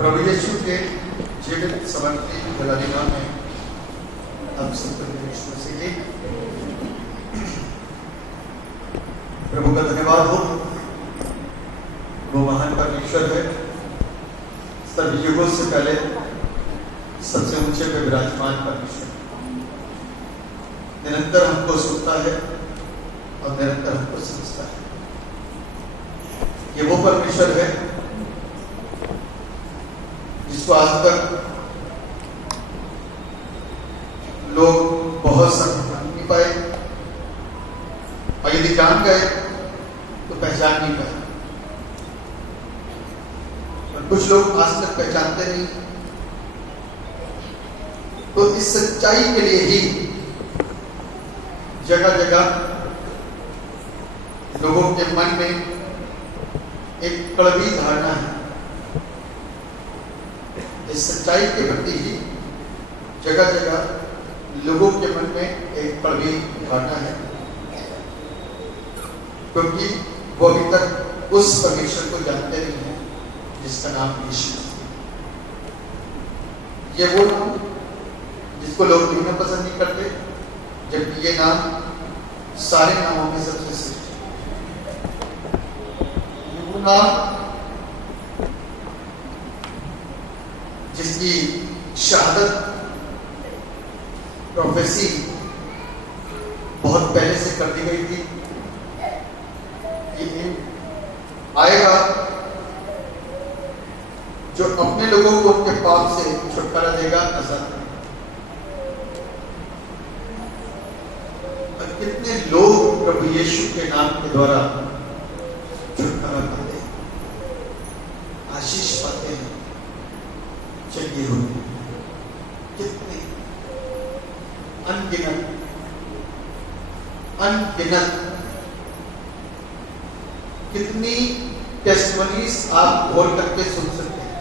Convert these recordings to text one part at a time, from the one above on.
प्रभु यीशु के जीवित समर्थी गलालिमा में हम सब परमेश्वर से ही प्रभु का धन्यवाद हो। वो महान परमेश्वर है, सभी युगों से पहले सबसे ऊंचे पे विराजमान परमेश्वर, निरंतर हमको सुनता है और निरंतर हमको समझता है। ये वो परमेश्वर है जिसको आज तक लोग बहुत जान नहीं पाए, और यदि जान गए तो पहचान नहीं पाए, और कुछ लोग आज तक पहचानते नहीं। तो इस सच्चाई के लिए ही जगह जगह लोगों के मन में एक कड़वी धारणा है। इस सच्चाई के प्रति ही जगह जगह लोगों के मन में एक कड़वी धारणा है, क्योंकि वो अभी तक उस परमेश्वर को जानते नहीं है जिसका नाम यीशु है। ये वो नाम जिसको लोग लेना पसंद नहीं करते, जबकि ये नाम सारे नामों में सबसे श्रेष्ठ है। ये वो नाम जिसकी शहादत प्रोफेसी बहुत पहले से कर दी गई थी। ये आएगा जो अपने लोगों को उनके पाप से छुटकारा देगा, आजाद। कितने लोग प्रभु यीशु के नाम के द्वारा छुटकारा पाते हैं, आशीष पाते हैं, चलिए हो। कितने अनगिनत कितनी टेस्टिमनीज आप खोल करके सुन सकते हैं,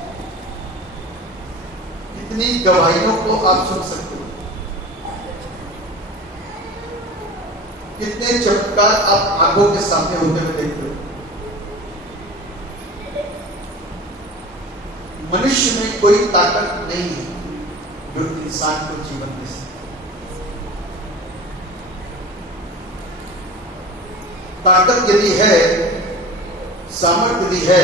कितनी गवाहियों को आप सुन सकते हो, कितने चमत्कार आप आंखों के सामने होते हुए देखते हो। मनुष्य में कोई ताकत नहीं है जो इंसान को जीवन दे सके। ताकत यदि है, सामर्थ्य यदि है,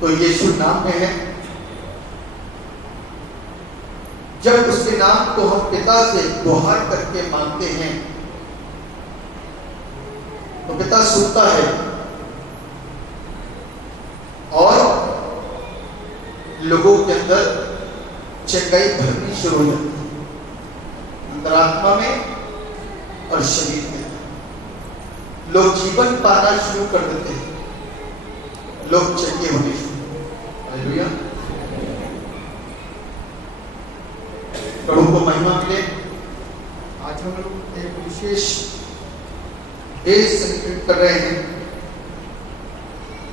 तो यीशु नाम में है। जब उसके नाम को हम पिता से गुहार करके मांगते हैं तो पिता सुनता है और लोगों के अंदर चंगाई भरनी शुरू हो जाती है, अंतरात्मा में और शरीर में। लोग जीवन पाना शुरू कर देते हैं, लोग चंगे होने शुरू। हालेलुया, प्रभु को महिमा मिले। आज हम लोग एक विशेष डे सेलिब्रेट कर रहे हैं,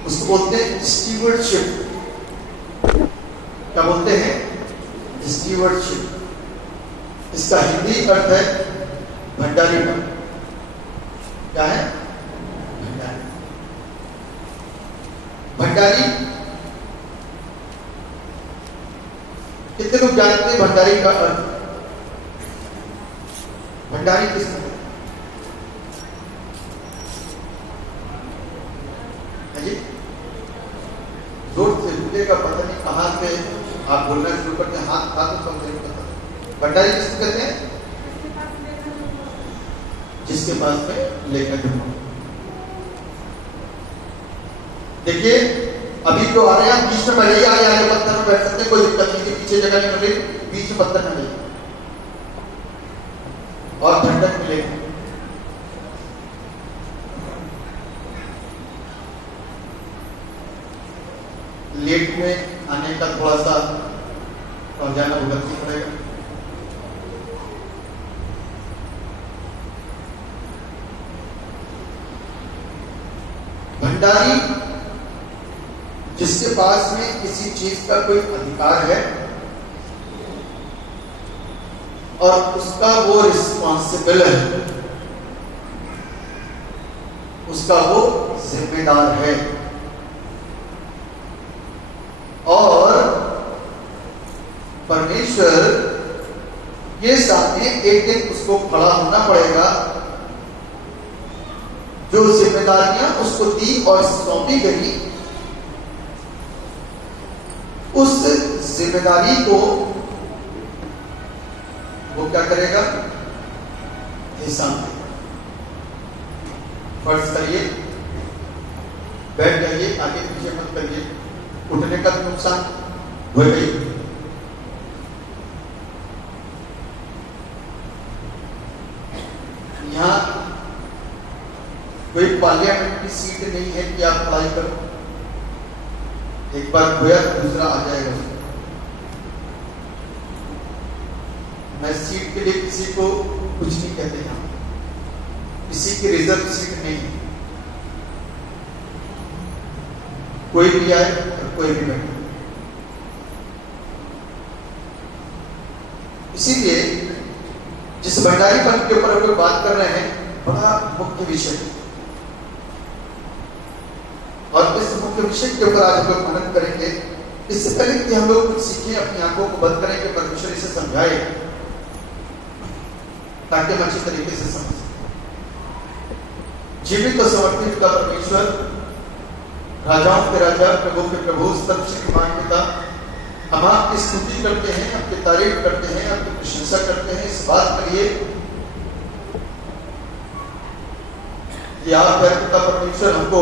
उसको बोलते हैं स्टीवर्डशिप। क्या बोलते हैं? स्टीवर्डशिप। इसका हिंदी अर्थ है भंडारी का। क्या है? भंडारी। भंडारी कितने लोग जानते हैं भंडारी का अर्थ? भंडारी किसने? जोर से बोलेगा, पता नहीं कहां से आप बोलना शुरू करते हैं, हाथ हाथ तो समझ नहीं पता। भंडारी किसको कहते हैं? जिसके पास में लेकर हो। देखिए अभी जो आ रहे हैं, बीच में बैठिए, आगे पत्थर में बैठ सकते हैं, कोई दिक्कत नहीं, पीछे जगह नहीं मिलेगी, बीच में पत्थर मिलेगी और ठंडक मिलेगी। लेट में आने का थोड़ा सा और जाना भुगतना पड़ेगा। भंडारी जिसके पास में किसी चीज का कोई अधिकार है और उसका वो रिस्पॉन्सिबल है, उसका वो जिम्मेदार है, और परमेश्वर के सामने एक दिन उसको खड़ा होना पड़ेगा। जो जिम्मेदारियां उसको दी और सौंपी गई, उस जिम्मेदारी को वो क्या करेगा? हिसाब देगा। फर्ज करिए, बैठ जाइए, आगे पीछे मत करिए, उठने का नुकसान हो गई। यहाँ कोई पार्लियामेंट की सीट नहीं है कि आप अप्लाई करो, एक बार खोया तो दूसरा आ जाएगा। मैं सीट के लिए किसी को कुछ नहीं कहते, यहाँ किसी की रिजर्व सीट नहीं है, कोई भी आए और कोई भी बैठे। इसीलिए जिस भंडारी पद के ऊपर हम लोग बात कर रहे हैं, बड़ा मुख्य विषय है, और इस मुख्य विषय के ऊपर आज हम लोग मनन करेंगे। इससे पहले कि हम लोग कुछ सीखें, अपनी आंखों को बंद करें कि परमेश्वर इसे समझाए, ताकि हम अच्छी तरीके से समझ सकें। जीवित और समर्पित का परमेश्वर, राजाओं के राजा, प्रभु के प्रभु, सर्वशक्तिमान पिता, हम आपकी स्तुति करते हैं, आपकी तारीफ करते हैं, आपकी प्रशंसा करते हैं इस बात के लिए कि आप पिता परमेश्वर हमको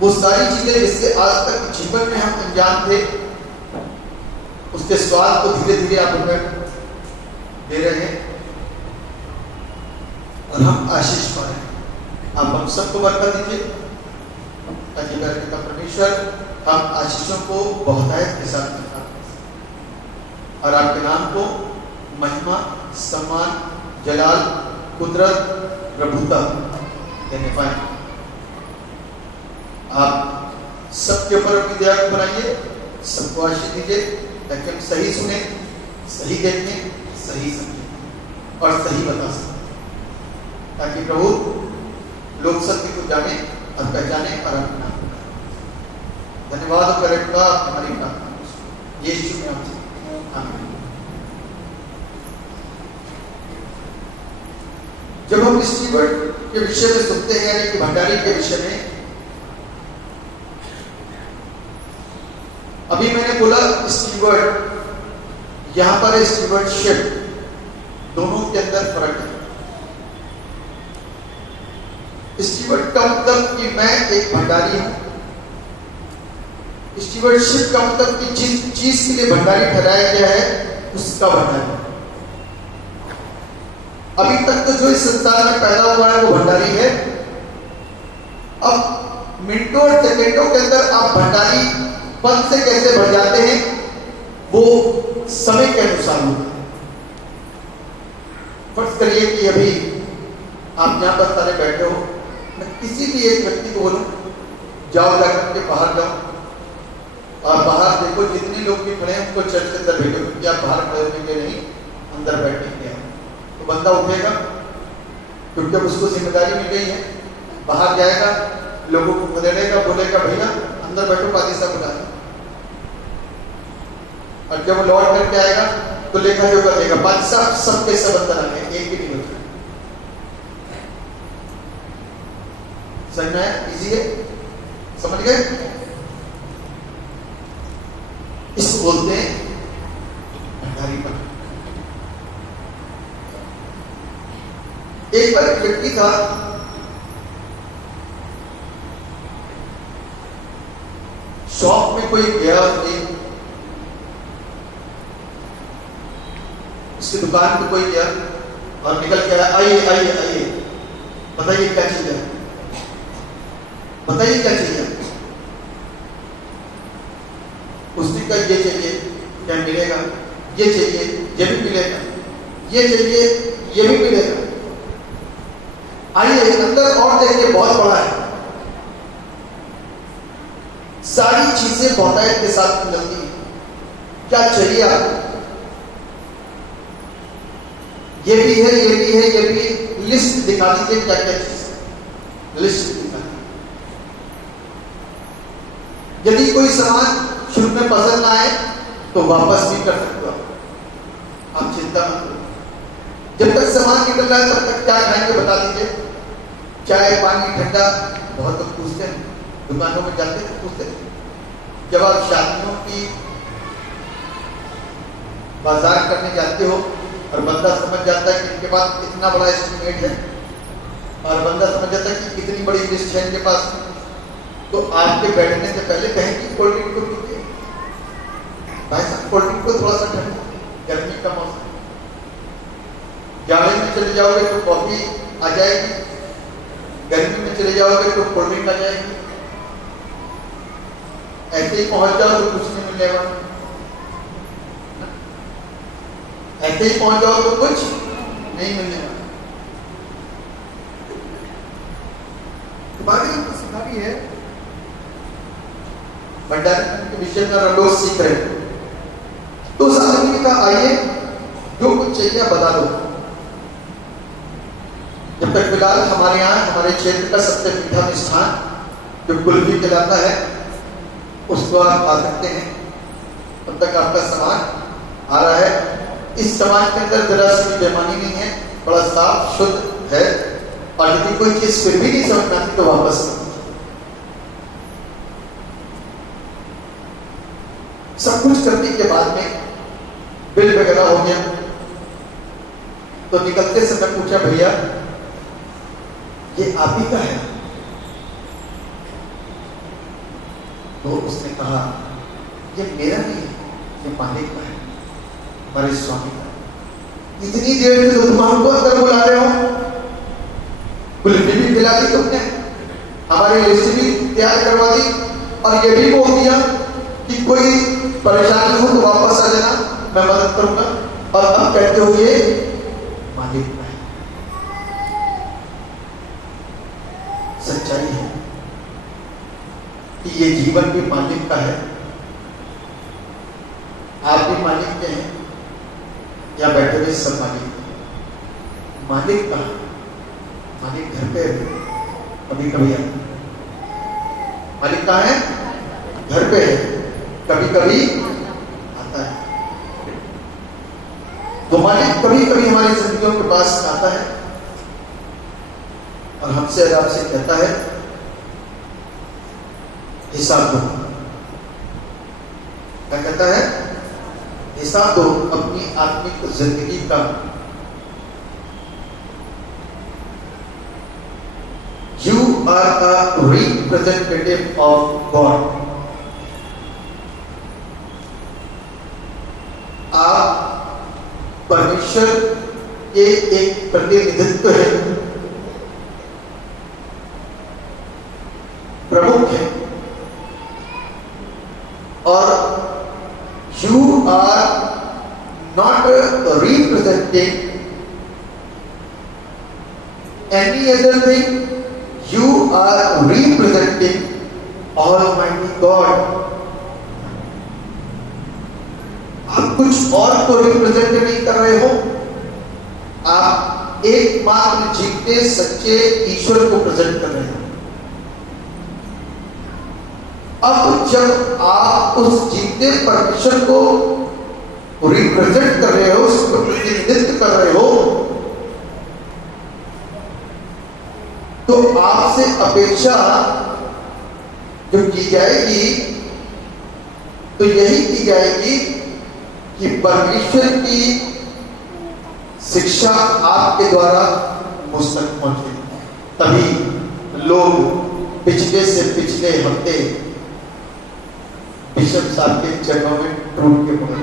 वो सारी चीजें जिससे आज तक जीवन में हम अनजान थे, उसके स्वाद को धीरे धीरे आप हमें दे रहे हैं और हम आशीष पा रहे हैं। आप हम सबको बरकत दीजिए ताकि पिता परमेश्वर हम आशीषों को बहुतायत के साथ दिखा और आपके नाम को महिमा, सम्मान, जलाल, कुदरत, प्रभुता देने पाए। आप सबके ऊपर अपनी दया को बनाइए, सबको आशीष दीजिए ताकि हम सही सुने, सही देखें, सही समझें और सही बता सकें, ताकि प्रभु लोग सत्य को जाने और पहचाने और अपना धन्यवाद करेगा हमारी प्रार्थना यीशु के नाम से, आमीन। जब हम स्टीवर्ड के विषय में सुनते हैं, यानी कि भंडारी के विषय में, अभी मैंने बोला स्टीवर्ड, यहां पर स्टीवर्डशिप, दोनों के अंदर फर्क है। स्टीवर्ड का मतलब कि मैं एक भंडारी हूं, स्टीवर्डशिप का मतलब कि जिस चीज के लिए भंडारी ठहराया गया है उसका भंडारी। अभी तक तो जो इस संसार में पैदा हुआ है वो भंडारी है। अब मिनटों और सेकेंडों के अंदर आप भंडारी पद से कैसे बढ़ जाते हैं वो समय के अनुसार होता है। फर्ज करिए कि अभी आप यहां पर सारे बैठे हो, मैं किसी भी एक व्यक्ति को बोलूं जाओ जाकर के बाहर जाओ और बाहर देखो जितने लोग भी खड़े हैं उनको चर्च के अंदर भेजो, क्योंकि आप बाहर खड़े होने के नहीं अंदर बैठने के हैं। तो बंदा उठेगा क्योंकि अब उसको जिम्मेदारी मिल गई है, बाहर जाएगा, लोगों को बदलेगा, बोलेगा भैया अंदर बैठो, पादी साहब बुला। और जब वो लौट करके आएगा तो लेखा जो कर देगा, पादी साहब सबके सब अंदर आ गए, एक भी नहीं होता। समझ में आया? इजी है, समझ गए? इसको बोलते हैं भंडारीपन। एक बार एक व्यक्ति था, शॉप में कोई गया, उसकी दुकान पे कोई गया और निकल के आया, आइए आइए आइए बताइए क्या चीज है, बताइए क्या चीज है। उसने कहा ये चाहिए, क्या मिलेगा? ये चाहिए, ये भी मिलेगा, ये चाहिए, ये भी मिलेगा। आइए अंदर और देखिए, बहुत बड़ा है, सारी चीजें बहुतायत के साथ मिलती है, क्या चाहिए आपको? ये भी है, ये भी है, ये भी। लिस्ट दिखा दीजिए क्या क्या चीज है, लिस्ट दिखा। यदि कोई सामान में पसंद ना आए तो वापस भी कर सकते हो, आप चिंता मत करो। जब तक सामान निकल रहा है तब तक क्या खाएंगे बता दीजिए? चाय, पानी, ठंडा, बहुत लोग पूछते हैं, दुकानों में जाते हैं पूछते हैं। जब आप शादियों की बाजार करने जाते हो और बंदा समझ जाता है कि इनके पास इतना बड़ा एस्टिमेट है और बंदा समझ जाता है कि कितनी बड़ी लिस्ट है इनके पास, तो आपके बैठने से पहले कहेंगे कोल्ड ड्रिंक को पीजिए भाई साहब, कोल्ड ड्रिंक को थोड़ा सा ठंडा, गर्मी का मौसम। जाड़े में चले जाओगे तो कॉफी आ जाएगी, गर्मी में चले जाओगे तो कोल्ड ड्रिंक आ जाएगी। ऐसे ही पहुंच जाओ तो कुछ नहीं मिलने वाला, ऐसे ही पहुंच जाओ तो कुछ नहीं मिलने वाला। तुम्हारी सिखानी है भंडारी के विषय में लोग सीख रहे हैं, तो उस आदमी ने कहा आइए जो कुछ चाहिए बता दो। जब तक फिलहाल हमारे यहाँ हमारे क्षेत्र का सबसे मीठा मिष्ठान जो कुल्फी कहलाता है उसको आप खा सकते हैं, तब तक आपका सामान आ रहा है। इस सामान के अंदर जरा सी भी बेईमानी नहीं है, बड़ा साफ शुद्ध है, और यदि कोई चीज फिर भी नहीं समझ में आती तो वापस सब कुछ करने के बाद में बिल वगैरह हो गया, तो निकलते समय पूछा भैया ये आप ही का है? तो उसने कहा ये मेरा नहीं है, ये मालिक का है, हमारे स्वामी का है। इतनी देर से तुम हमको अंदर बुला रहे हो, कुल्फी भी खिला दी तुमने, हमारी लिस्ट भी तैयार करवा दी, और ये भी बोल दिया कि कोई परेशानी हो तो वापस आ जाना, मैं मदद करूंगा, और अब कहते हो ये मालिक का है। सच्चाई है कि ये जीवन भी मालिक का है, आप भी मालिक के हैं, या बैठे हुए सब मालिक हैं। मालिक का मालिक घर पे कभी कभी आता, मालिक कहाँ है? घर पे है, कभी कभी आता है। वो मालिक कभी कभी हमारी जिंदगियों के पास आता है और हमसे आराम से कहता है हिसाब दो। क्या कहता है? हिसाब दो अपनी आत्मिक जिंदगी का। You are a representative of God. आप परमेश्वर के एक प्रतिनिधित्व है, प्रमुख है, और you are not representing any other thing. You are representing Almighty God. आप कुछ और को रिप्रेजेंट नहीं कर रहे हो, आप एकमात्र जीते सच्चे ईश्वर को प्रेजेंट कर रहे हो। अब जब आप उस जीते परमेश्वर को रिप्रेजेंट कर रहे हो, उसको प्रतिनिधित्व कर रहे हो, तो आपसे अपेक्षा जो की जाएगी तो यही की जाएगी कि परमेश्वर की शिक्षा आपके द्वारा मुझ तक पहुंचे। तभी लोग पिछले से पिछले हफ्ते बिशप साहब के चरणों में टूट के पड़े,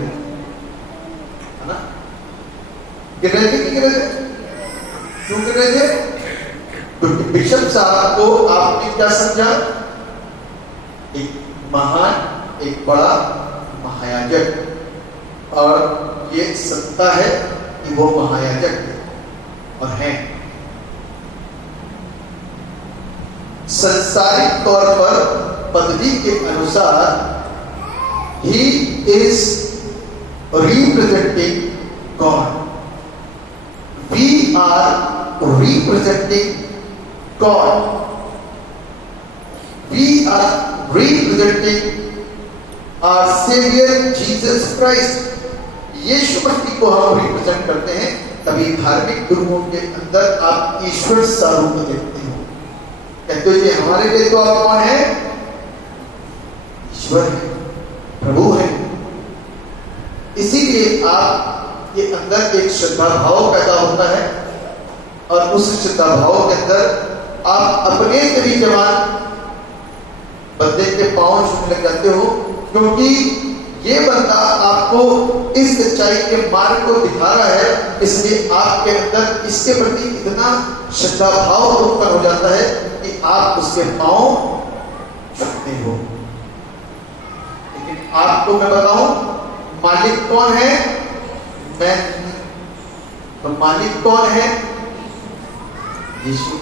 है ना? गिर रहे थे कि गिर रहे थे? क्यों गिर रहे थे? तो बिशप साहब को आपने क्या समझा? एक महान, एक बड़ा महायाजक, और ये सत्ता है कि वो महायाजक है और हैं। संसारिक तौर पर पदवी के अनुसार he is representing God. We are representing God. We are representing our saviour Jesus Christ, यीशु मसीह को हम रिप्रेजेंट करते हैं, तभी धार्मिक गुरुओं के अंदर आप ईश्वर स्वरूप देखते हो। कहते हो जी हमारे लिए तो आप कौन है? ईश्वर है, प्रभु है। इसीलिए आप के अंदर एक श्रद्धा भाव पैदा होता है और उस श्रद्धा भाव के अंदर आप अपने सभी जवान बंदे के पांव छूने लग जाते हो, क्योंकि ये बंदा आपको इस सच्चाई के मार्ग को दिखा रहा है, इसलिए आपके अंदर इसके प्रति इतना श्रद्धा भाव उत्पन्न हो जाता है कि आप उसके पांव छूते हो। लेकिन आपको मैं बताऊं मालिक कौन है? मैं। तो मालिक कौन है? यीशु।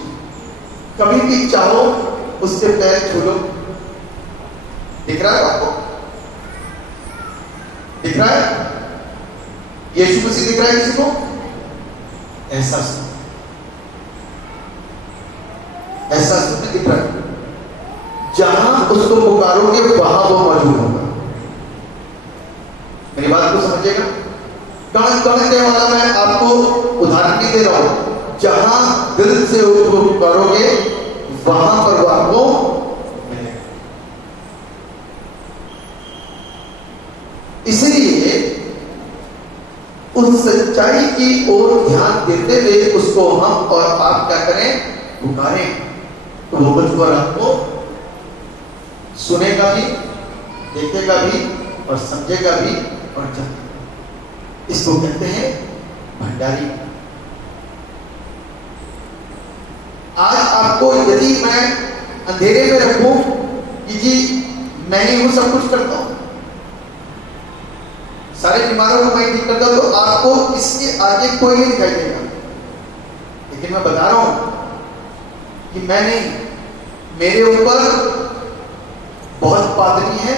कभी भी चाहो उसके पैर छू लो। दिख रहा है आपको? दिख रहा है? यीशु मसीह दिख रहा है किसी को? ऐसा दिख रहा है। जहां उसको पुकारोगे वहां वो मौजूद होगा। मेरी बात को समझिएगा। कण कहने वाला मैं आपको उदाहरण नहीं दे रहा हूं। जहां दिल से उसको पुकारोगे वहां पर वो आपको मिलेगा। इसलिए उस सच्चाई की ओर ध्यान देते हुए उसको हम और आप क्या करें? पुकारें, तो वो मुझको और आपको सुनेगा भी, देखेगा भी और समझेगा भी और जानेगा। इसको कहते हैं भंडारी। आज आपको यदि मैं अंधेरे में रखूं कि जी मैं ही हूं सब कुछ करता हूं, सारे बीमारों को मैं ठीक करता हूं, तो आपको इसके आगे कोई नहीं दिखाई देगा। लेकिन मैं बता रहा हूं कि मैं नहीं, मेरे ऊपर बहुत पादरी हैं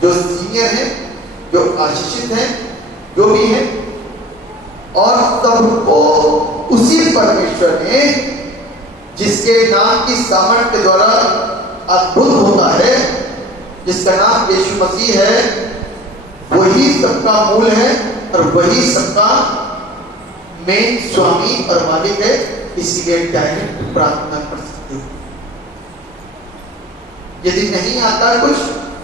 जो सीनियर हैं, जो आशीषित हैं, जो भी हैं, और सबको उसी परमेश्वर ने जिसके नाम की सामर्थ के द्वारा अद्भुत होता है, जिसका नाम यीशु मसीह है, वही सबका मूल है और वही सबका मेन स्वामी और मालिक है। इसीलिए डायरेक्ट प्रार्थना कर सकते हो। यदि नहीं आता कुछ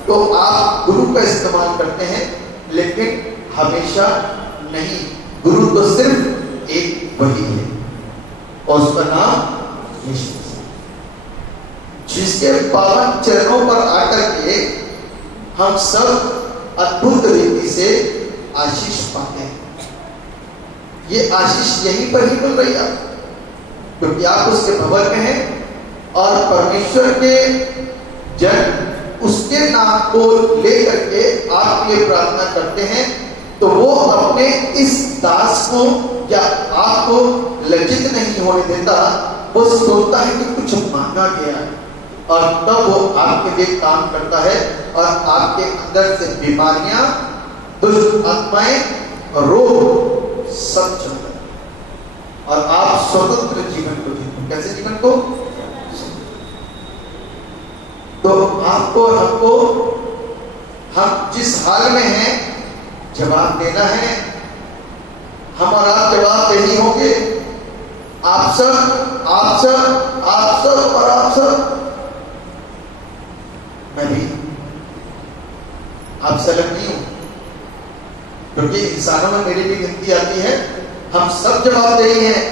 तो आप गुरु का इस्तेमाल करते हैं, लेकिन हमेशा नहीं। गुरु तो सिर्फ एक वही है और उसका नाम यीशु मसीह, जिसके पावन चरणों पर आकर के हम सब अद्भुत रीति से आशीष पाते हैं। ये आशीष यहीं पर ही मिल रही है, क्योंकि आप उसके भवन में हैं और परमेश्वर के जन उसके नाम को लेकर के आप ये प्रार्थना करते हैं, तो वो अपने इस दास को या आपको लज्जित नहीं होने देता। वो सोचता है कि कुछ मांगा गया है और तब वो आपके लिए काम करता है और आपके अंदर से बीमारियां, दुष्ट आत्माएं, रोग सब चलता है और आप स्वतंत्र जीवन को जीते। कैसे जीवन को? तो आपको और हमको, हम जिस हाल में हैं जवाब देना है। हम और आप जवाब नहीं होंगे। आप सब, आप सब, आप सब और आप सब, मैं भी आप से अलग नहीं हूं, क्योंकि इंसानों में मेरी भी गिनती आती है। हम सब जवाब दे रही हैं।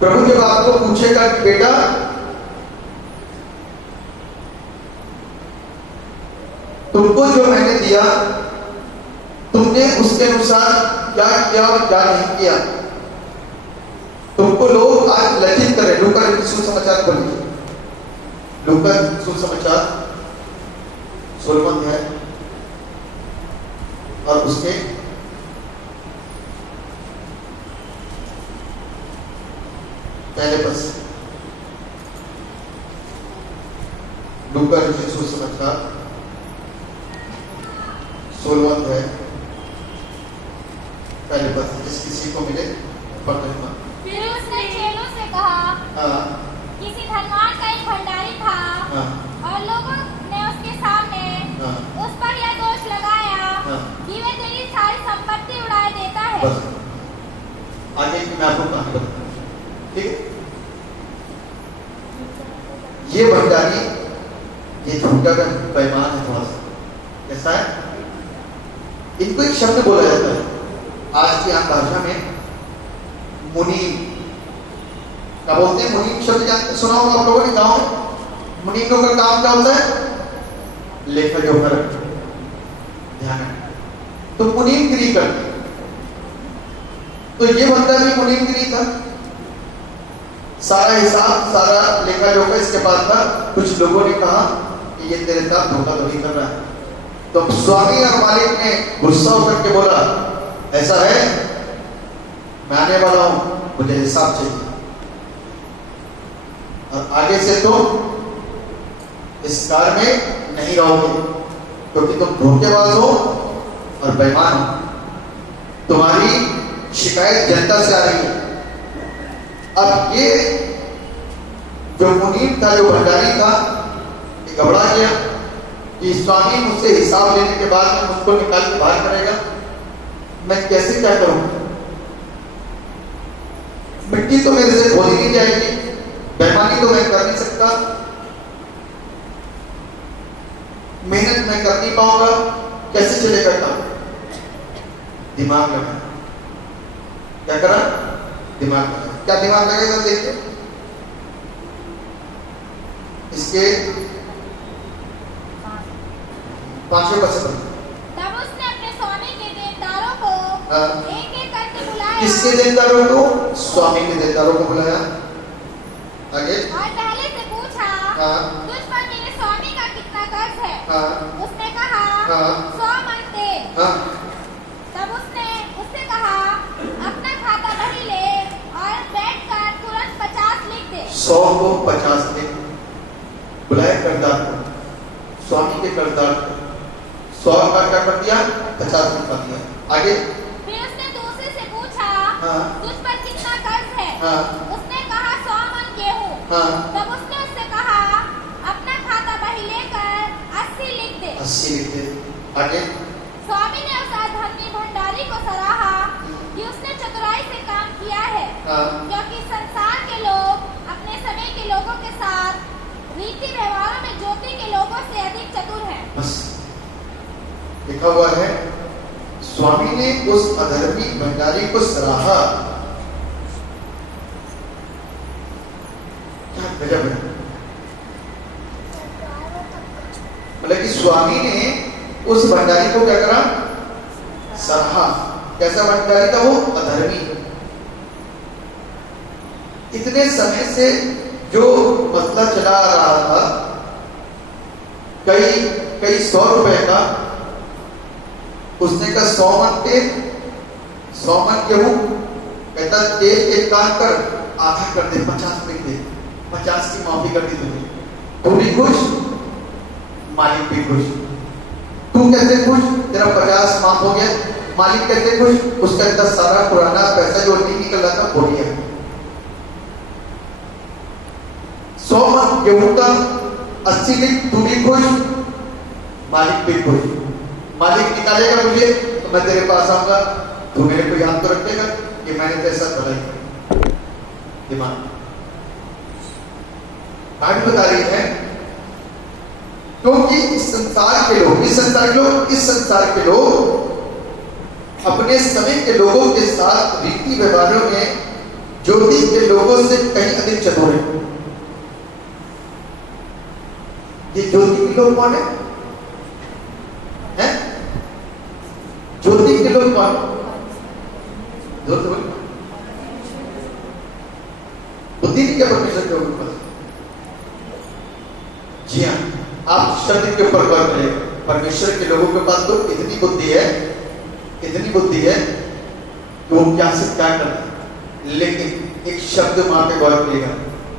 प्रभु जब आपको पूछेगा कि बेटा तुमको जो मैंने दिया तुमने उसके अनुसार क्या किया और क्या नहीं किया, तुमको लोग आज लज्जित करें। लूका सुसमाचार पढ़ लीजिए, लूका सुसमाचार 16वां अध्याय और उसके 1 पद से। लूका सुसमाचार 16वां अध्याय 1 पद से। जिस किसी को मिले पढ़ना। फिर उसने चेलों से कहा, किसी धनवान का एक भंडारी था और लोगों ने उसके सामने ये भंडारी, ये झूठा का बेईमान है थोड़ा सा। कैसा है? इनको एक शब्द बोला जाता है आज की आम भाषा में, मुनीम। क्या बोलते हैं? मुनीम शब्द जानते, सुना होगा आप लोगों ने गाँव में। मुनीमों का काम क्या होता है? लेखा जोखा रखना, ध्यान रखना। तो मुनीमगिरी करते। तो ये बंदा भी मुनीमगिरी था, सारा हिसाब सारा लेखा जोखा इसके पास था। कुछ लोगों ने कहा कि ये तेरे साथ धोखाधड़ी कर रहा है। तो स्वामी और मालिक ने गुस्सा होकर के बोला, ऐसा है, मैं आने वाला हूं, मुझे हिसाब चाहिए। और आगे से तो इस कार में नहीं रहोगे, क्योंकि तुम धोखेबाज हो और बेईमान हो। तुम्हारी शिकायत जनता से आ रही है। अब ये जो मुनीम था, जो भंडारी था, ये घबरा गया कि स्वामी मुझसे हिसाब लेने के बाद में मुझको निकाल के बाहर करेगा, मैं कैसे क्या करूं? मिट्टी तो मेरे से खोदी नहीं जाएगी, बेईमानी तो मैं कर नहीं सकता, मेहनत मैं कर नहीं पाऊंगा, कैसे चलेगा काम? दिमाग लगा। क्या करा? दिमाग लगा। क्या दिमाग लगेगा? देखिए इसके 5वें पद। तब उसने अपने स्वामी के देनदारों को एक-एक करके बुलाया। किसके देनदारों को? स्वामी के देनदारों को बुलाया। आगे और पहले से पूछा, तुझ पर मेरे स्वामी का कितना कर्ज है? उसने कहा, 100 मन दे। तब उसने उससे कहा, अपना खाता बही ले और बैठकर तुरंत 50 लिख दे। 100 को 50 लिख। बुलाए कर्जदार को, स्वामी के कर्जदार को 100 का क्या कर दिया? 50 लिखा दिया। आगे फिर उसने दूसरे से पूछा, तुझ पर कितना कर्ज है? उसने कहा, 100 मन गेहूं। तब उसने उससे कहा, अपना खाता बही लेकर 80 लिख दे। 80 लिख दे। आगे स्वामी ने उस अधर्मी भंडारी को सराहा कि उसने चतुराई से काम किया है, क्योंकि संसार के लोग अपने समय के लोगों के साथ रीति व्यवहारों में ज्योति के लोगों से अधिक चतुर हैं। बस लिखा हुआ है, स्वामी ने उस अधर्मी भंडारी को सराहा। क्या गजब है। मतलब कि स्वामी ने उस भंडारी को क्या करा? सराहा। कैसा भंडारी था वो? अधर्मी। इतने समय से जो मसला चला आ रहा था, कई 100 रुपए का, उसने कहा 100 मन तेल, 100 मन गेहूं। कहता तेल एक काम कर, आधा कर दे, 50 लिख दे, 50 की माफी कर दी तुझे। तू भी खुश, मालिक भी खुश। तू कैसे खुश? तेरा 50 माफ हो गया। मालिक कैसे खुश? उसके अंदर सारा पुराना पैसा जो नहीं निकल रहा था वो गया। 100 मन गेहूं का 80 लिख, तू भी खुश, मालिक भी खुश। मालिक निकालेगा मुझे तो मैं तेरे पास आऊंगा, तू मेरे को याद तो रखेगा कि मैंने तेरे साथ भलाई। दिमाग आज बता रही है, क्योंकि इस संसार के लोग अपने समय के लोगों के साथ रीति व्यवहारों में ज्योति के लोगों से कहीं अधिक चतुर है। ये ज्योति के लोग कौन है? ज्योति के लोग कौन? बुद्धि नहीं क्या परमेश्वर के ऊपर? जी हाँ, आप शब्द के ऊपर गौर करें। परमेश्वर के लोगों के पास तो इतनी बुद्धि है कि वो क्या से क्या करते हैं। लेकिन एक शब्द वहां पे गौर करिएगा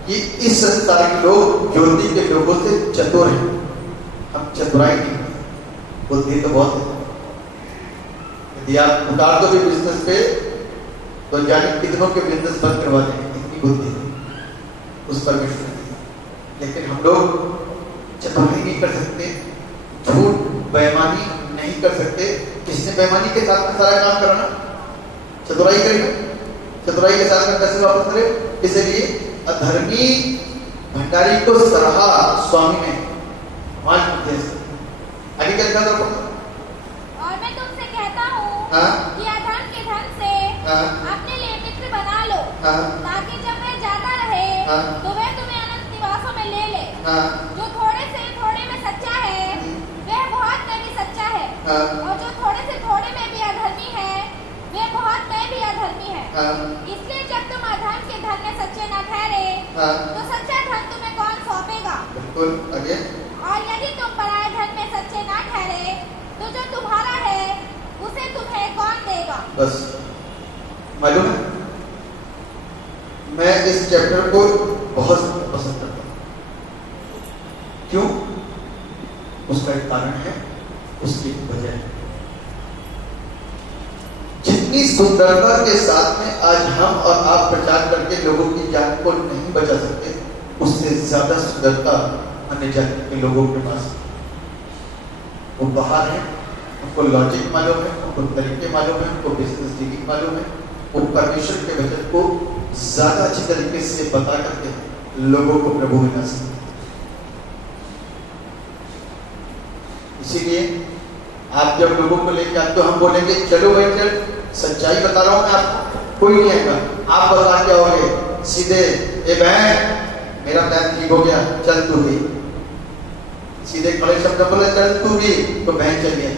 कि इस संसार के लोग ज्योति के लोगों से चतुर हैं। हम चतुराई नहीं, बुद्धि तो बहुत है। यदि आप उतार दो भी बिजनेस पे तो जाने कितनों के बिजनेस बंद करवा देंगे, इतनी बुद्धि उस परमेश्वर ने। लेकिन हम लोग चतुराई नहीं कर सकते, झूठ बेईमानी नहीं कर सकते। किसने बेईमानी के साथ में सारा काम करना? चतुराई करेगा। चतुराई के साथ में कैसे वापस करे? इसलिए अधर्मी भंडारी को सराहा स्वामी ने मान आगे क्या लिखा था? और मैं तुमसे कहता हूँ कि अधर्म के धन से अपने लिए मित्र बना लो, ताकि जब वह जाता रहे तो वह तुम्हें अनंत निवासों में ले ले। जो थोड़े से थोड़े में सच्चा है वह बहुत में भी सच्चा है, और जो थोड़े से थोड़े में भी अधर्मी है वह बहुत में भी अधर्मी है। इसलिए जब तुम अधर्म के धन में सच्चे न ठहरे तो सच्चा धन तुम्हें कौन सौंपेगा? बिल्कुल आगे। और यदि तुम पराये धन में सच्चे ना ठहरे तो जो तुम्हारा है उसे तुम्हें कौन देगा? बस मालूम है, मैं इस चैप्टर को बहुत पसंद करता हूँ। क्यों? उसका एक कारण है, उसकी वजह है। जितनी सुंदरता के साथ में आज हम और आप प्रचार करके लोगों की जान को नहीं बचा सकते, उससे ज्यादा सुंदरता अन्य जाति के लोगों के पास। वो बाहर है, उनको लॉजिक मालूम है, उनको तरीके मालूम है, उनको बिजनेस डीलिंग मालूम है। वो परमेश्वर के वचन को ज्यादा अच्छी तरीके से बता करके लोगों को प्रभु में ला सकते। इसीलिए आप जब लोगों को लेकर आते हो, हम बोलेंगे चलो भाई चल, सच्चाई बता रहा हूं मैं आपको, कोई नहीं आएगा। आप बता के आओगे सीधे, ए बहन मेरा प्लान ठीक हो गया, चल तू भी। सीधे खड़े शब्द बोले चल तू भी, तो बहन चलिए।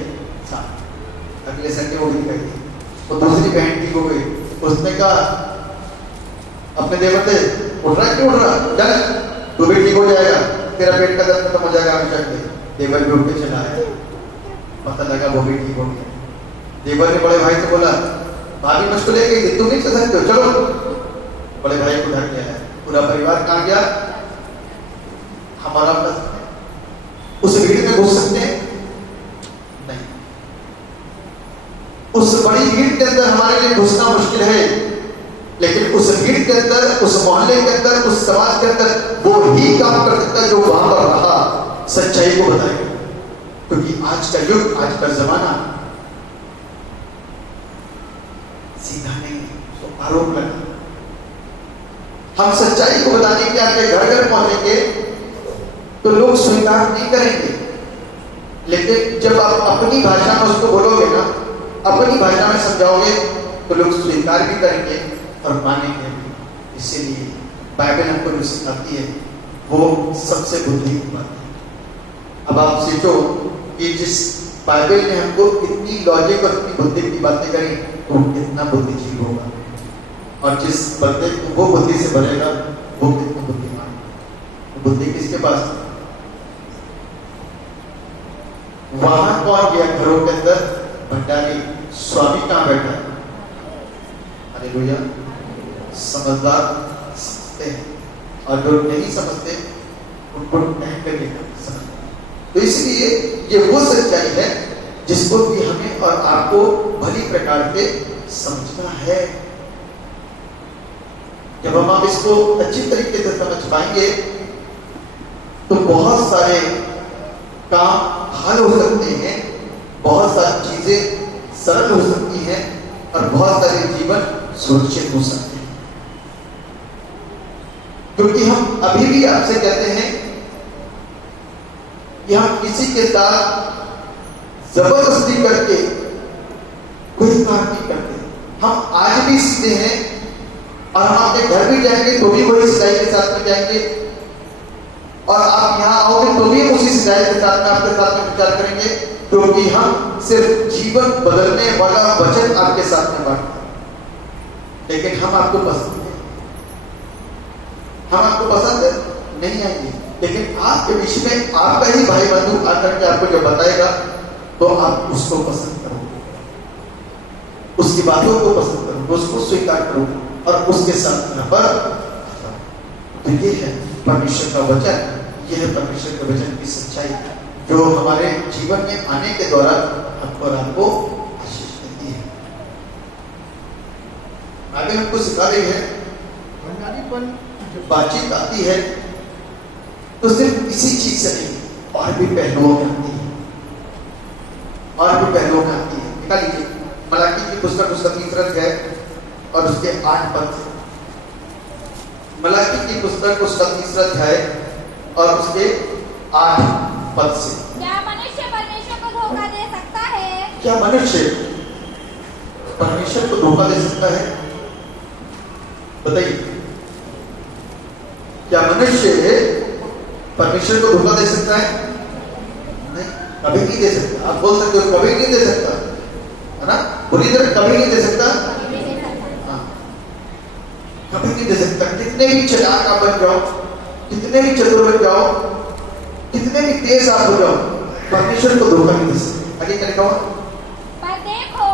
अगले संडे वो भी गई, वो दूसरी बहन ठीक हो गई, उसने कहा अपने देवर से, उठ रहा क्यों उठ रहा, चल तू भी ठीक हो जाएगा, तेरा पेट का दर्द खत्म हो जाएगा हमेशा के। देवर भी उठ के चला है, पता लगा वो भी ठीक हो गया। देवर ने बड़े भाई से बोला, भाभी मुझको ले गई, तुम नहीं चल सकते हो, चलो। बड़े भाई को ढक लिया है, पूरा परिवार कहाँ गया? हमारा उस भीड़ में घुस सकते हैं नहीं, उस बड़ी भीड़ के अंदर हमारे लिए घुसना मुश्किल है, लेकिन उस भीड़ के अंदर, उस मोहल्ले के अंदर, उस समाज के अंदर वो ही काम कर सकता है जो वहां पर रहा सच्चाई को बताएगा। क्योंकि आज का युग, आज का जमाना सीधा नहीं, तो आरोप लगा। हम सच्चाई को बताने के आपके घर घर पहुंचेंगे तो लोग स्वीकार नहीं करेंगे, लेकिन जब आप अपनी भाषा में उसको बोलोगे ना, अपनी भाषा में समझाओगे, तो लोग स्वीकार भी करेंगे और मानेंगे भी। इसीलिए बाइबल हमको जो सिखाती है वो सबसे बुद्धि की बात है। अब आप सोचो कि जिस बाइबल ने हमको इतनी लॉजिक और इतनी बुद्धि की बातें करी, तो कितना बुद्धिजीवी होगा, और जिस बंदे को वो बुद्धि से भरेगा वो कितना बुद्धिमान। बुद्धि किसके पास? वहां कौन गया घरों के अंदर? भंडारी। स्वामी कहां बैठा है? हालेलुया। समझदार समझते हैं, और जो नहीं समझते उनको नहीं करेगा समझ। तो इसलिए ये वो सच्चाई है जिसको कि हमें और आपको भली प्रकार से समझना है। जब हम आप इसको अच्छी तरीके से समझ पाएंगे तो बहुत सारे काम हल हो सकते हैं, बहुत सारी चीजें सरल हो सकती हैं, और बहुत सारे जीवन सुरक्षित हो सकते हैं। क्योंकि हम अभी भी आपसे कहते हैं कि हम किसी के साथ जबरदस्ती करके कोई काम नहीं करते। हम आज भी सीधे हैं, और हम आपके घर भी जाएंगे तो भी वही सिलाई के साथ में जाएंगे, और आप यहाँ आओगे तो भी उसी सिलाई के साथ में आपके साथ में विचार करेंगे, क्योंकि हम सिर्फ जीवन बदलने वाला वचन आपके साथ में बांटते हैं। लेकिन हम आपको पसंद है, हम आपको पसंद है नहीं आएंगे, लेकिन आपके बीच में आपका ही भाई बंधु आकर के आपको जो बताएगा तो आप उसको पसंद करोगे, उसकी बातों को पसंद करोगे, उसको स्वीकार करोगे और उसके साथ यहाँ पर। तो ये है परमेश्वर का वचन, ये है परमेश्वर के वचन की सच्चाई जो हमारे जीवन में आने के दौरान हमको और आपको आशीष देती है। आगे हमको सिखा रही है भंडारीपन। जब बातचीत आती है तो सिर्फ इसी चीज से नहीं, और भी पहलुओं में आती है, और भी पहलुओं में आती है। निकाल लीजिए मलाकी की पुस्तक उसका 3 अध्याय और उसके 8 पद से मलाकी की पुस्तक उसका 3रा अध्याय और उसके 8 पद से। क्या मनुष्य परमेश्वर को धोखा दे सकता है? क्या मनुष्य परमेश्वर को धोखा दे सकता है? बताइए, क्या मनुष्य परमेश्वर को धोखा दे सकता है? नहीं, कभी नहीं दे सकता। आप बोल सकते हो कभी नहीं दे सकता, है ना? बुरी तरह कभी नहीं दे सकता। हाँ, कभी नहीं दे सकता। कितने भी चालाक आप बन जाओ, कितने भी चतुर बन जाओ, कितने भी तेज आप हो जाओ, परमेश्वर को धोखा नहीं दे सकते। आगे क्या लिखा हुआ? पर देखो,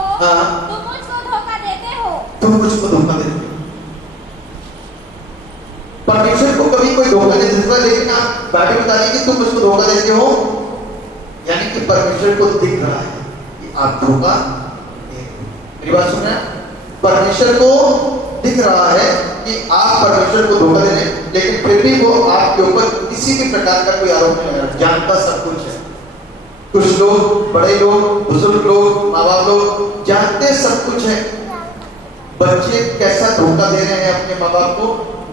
तुम मुझको धोखा देते हो। तुम मुझको धोखा देते हो। परमेश्वर को कभी कोई धोखा नहीं दे सकता, लेकिन आप बाइबल बता रही है कि तुम मुझको धोखा देते हो, यानी कि परमेश्वर को दिख रहा है कि आप धोखा। मेरी बात सुन रहे हैं? परमेश्वर को दिख रहा है कि आप परमेश्वर को धोखा दे रहे हैं, लेकिन फिर भी वो आपके ऊपर किसी भी प्रकार का कोई आरोप नहीं लगा रहा। जानता सब कुछ है। कुछ लोग, बड़े लोग, बुजुर्ग लोग, माँ बाप लोग जानते सब कुछ है। बच्चे कैसा धोखा दे रहे हैं अपने माँ बाप को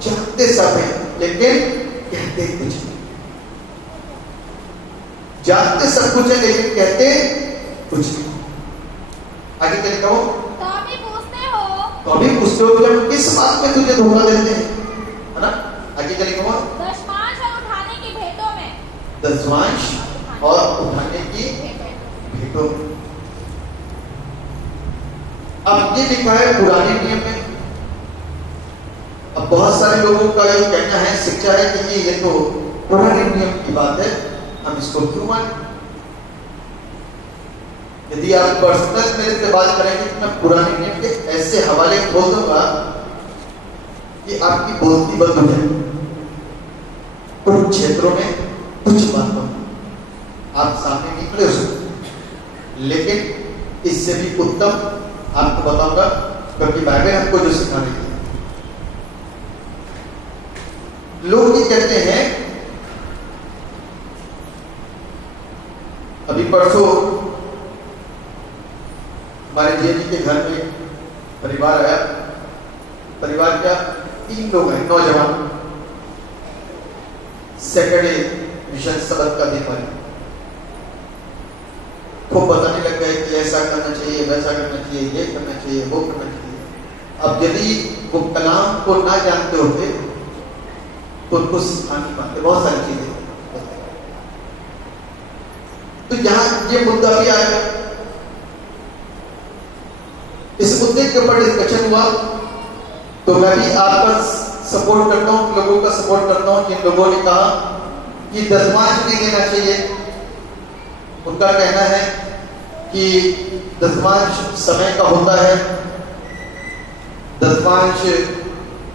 जानते सब है, लेकिन कहते कुछ नहीं। जानते सब कुछ है लेकिन कहते कुछ नहीं। आगे क्या लिखा हो? तो अभी पूछते हो, तो अभी पूछते हो कि हम किस बात में तुझे धोखा देते हैं, है ना? आगे क्या लिखा हुआ? दशमांश और उठाने की भेंटों में। दशमांश और उठाने की भेंटों में। अब ये लिखा है पुराने नियम में। अब बहुत सारे लोगों का ये कहना है, शिक्षा है कि ये तो पुराने नियम की बात है, हम इसको क्यों माने? यदि आप पर्सनल मेरे से बात करेंगे तो मैं पुराने नियम के ऐसे हवाले खोल दूंगा कि आपकी बोलती बंद हो जाए। कुछ क्षेत्रों में, कुछ बातों में आप सामने नहीं खड़े हो सकते, लेकिन इससे भी उत्तम आपको बताऊंगा, क्योंकि बाइबल हमको जो सिखा रही है। लोग ये कहते हैं, अभी परसों हमारे जेबी के घर में परिवार आया। परिवार क्या, 3 लोग हैं, नौजवान। सैटरडे मिशन सबक का दिन वाले खूब बताने लग गए कि ऐसा करना चाहिए, वैसा करना चाहिए, ये करना चाहिए, वो करना चाहिए। अब यदि वो कलाम को ना जानते होते तो उनको सिखा नहीं पाते बहुत सारी चीजें। तो यहां ये मुद्दा भी आएगा। इस मुद्दे के ऊपर डिस्कशन हुआ, तो मैं भी आपका सपोर्ट करता हूं, लोगों का सपोर्ट करता हूं जिन लोगों ने कहा कि दशमांश नहीं देना चाहिए। उनका कहना है कि दशमांश समय का होता है, दशमांश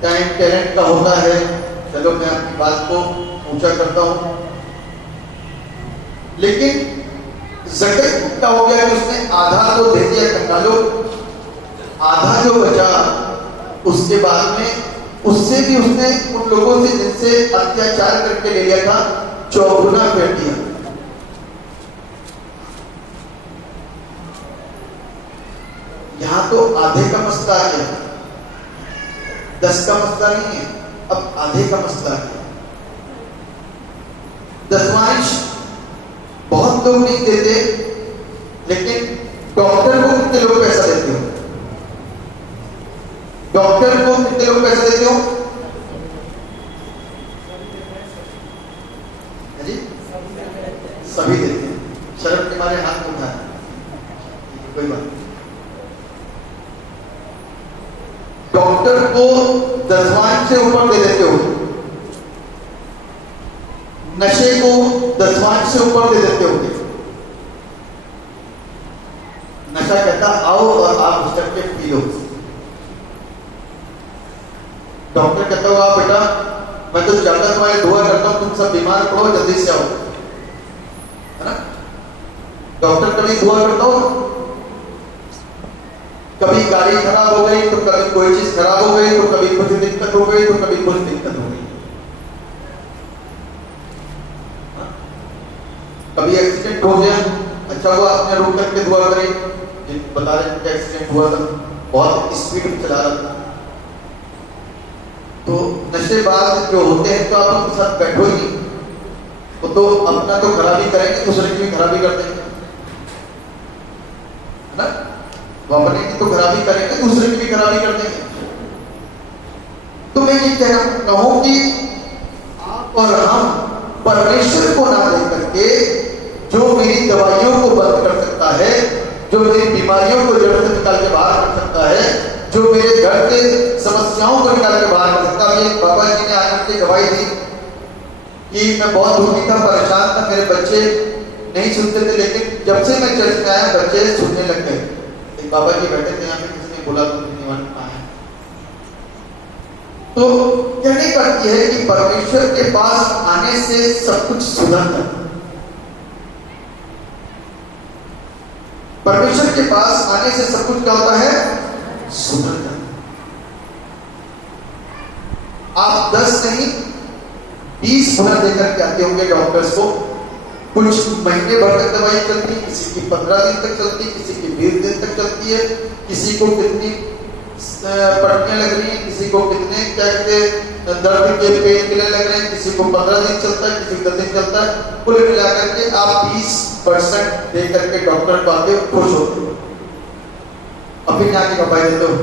टाइम टैलेंट का होता है। चलो मैं अपनी बात को ऊंचा करता हूं, लेकिन जकई क्या हो गया कि उसने आधा तो दे दिया कंगालों, आधा जो बचा उसके बाद में उससे भी उसने उन लोगों से जिनसे अत्याचार करके ले लिया था 4 गुना कर दिया। यहां तो आधे का मसला आ गया, 10 का मसला नहीं है, अब आधे का मसला आ गया। दशमांश बहुत लोग नहीं देते, लेकिन डॉक्टर को कितने लोग पैसा देते हो? डॉक्टर को कितने लोग पैसा देते हो? जी सभी देते हैं। शर्म के मारे हाथ उठाया, कोई बात नहीं। डॉक्टर को दशमांश से ऊपर दे देते हो, नशे को दशमांश से ऊपर दे देते होगे। नशा कहता आओ और आप उस करके पी लो। डॉक्टर कहता होगा बेटा मैं तो ज्यादा तुम्हारी दुआ करता हूं, तुम सब बीमार पड़ो जल्दी से आओ, है ना? डॉक्टर कभी दुआ करता हो? कभी गाड़ी खराब हो गई तो कभी कोई चीज खराब हो गई तो कभी कुछ दिक्कत हो गई तो कभी कुछ दिक्कत हो गई। कभी एक्सीडेंट हो गया, अच्छा हुआ आपने रोक करके दुआ करी। बता रहे थे एक्सीडेंट हुआ था, बहुत स्पीड में चला रहा था, तो नशेबाज जो होते हैं तो आप उनके साथ बैठो ही नहीं, वो तो अपना तो खराबी करेंगे, दूसरे की भी खराबी कर देंगे, है ना? वो अपने की तो खराबी करेंगे, दूसरे की भी खराबी कर देंगे। तो मैं ये कहूं कि आप और हम परमेश्वर को ना लेकर के, जो मेरी दवाइयों को बंद कर सकता है, जो मेरी बीमारियों को जड़ से निकाल के बाहर कर सकता है, जो मेरे घर के समस्याओं को निकाल के बाहर कर सकता है। एक बाबा जी ने आकर के गवाही दी कि मैं बहुत दुखी था, परेशान था, मेरे बच्चे नहीं सुनते थे, लेकिन जब से मैं चर्च में आया बच्चे सुनने लग गए। एक बाबा जी बैठे थे यहाँ पे, किसी ने बोला तो निवारण पाया। तो कहने का यह है कि परमेश्वर के पास आने से सब कुछ सुधर जाता है। परमेश्वर के पास आने से सब कुछ क्या होता है? सुधर जाता है। आप 10 नहीं 20 गुना देकर के आते होंगे डॉक्टर्स को। कुछ महीने भर तक दवाई चलती है, किसी की 15 दिन तक चलती है, किसी की 20 दिन तक चलती है, किसी को कितनी पट्टियां लग रही हैं, किसी को कितने क्या कहते दर्द के पेन किलर लग रहे हैं, किसी को 15 दिन चलता है, किसी को 10 दिन चलता है। कुल मिलाकर के आप 20% दे करके डॉक्टर को आके खुश होते हो, और फिर जाके दवाई देते हो,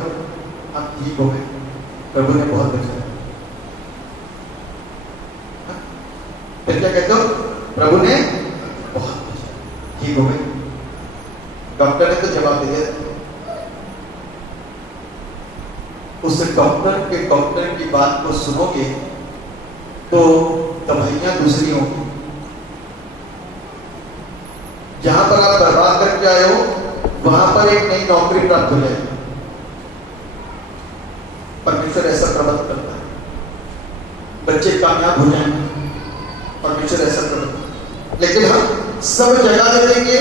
आप ठीक हो गए, प्रभु ने बहुत बचाया। फिर क्या कहते हो? प्रभु ने बहुत बचाया, ठीक हो गए। डॉक्टर ने तो जवाब दे दिया। उस डॉक्टर की बात को सुनोगे तो दवाइयां दूसरी होंगी। जहां पर आप बर्बाद करके आए हो वहां पर एक नई नौकरी प्राप्त हो जाएगी। परमेश्वर ऐसा प्रबंध करता है, बच्चे कामयाब हो जाएंगे, परमेश्वर ऐसा प्रबंध। लेकिन हम सब जगह दे देंगे,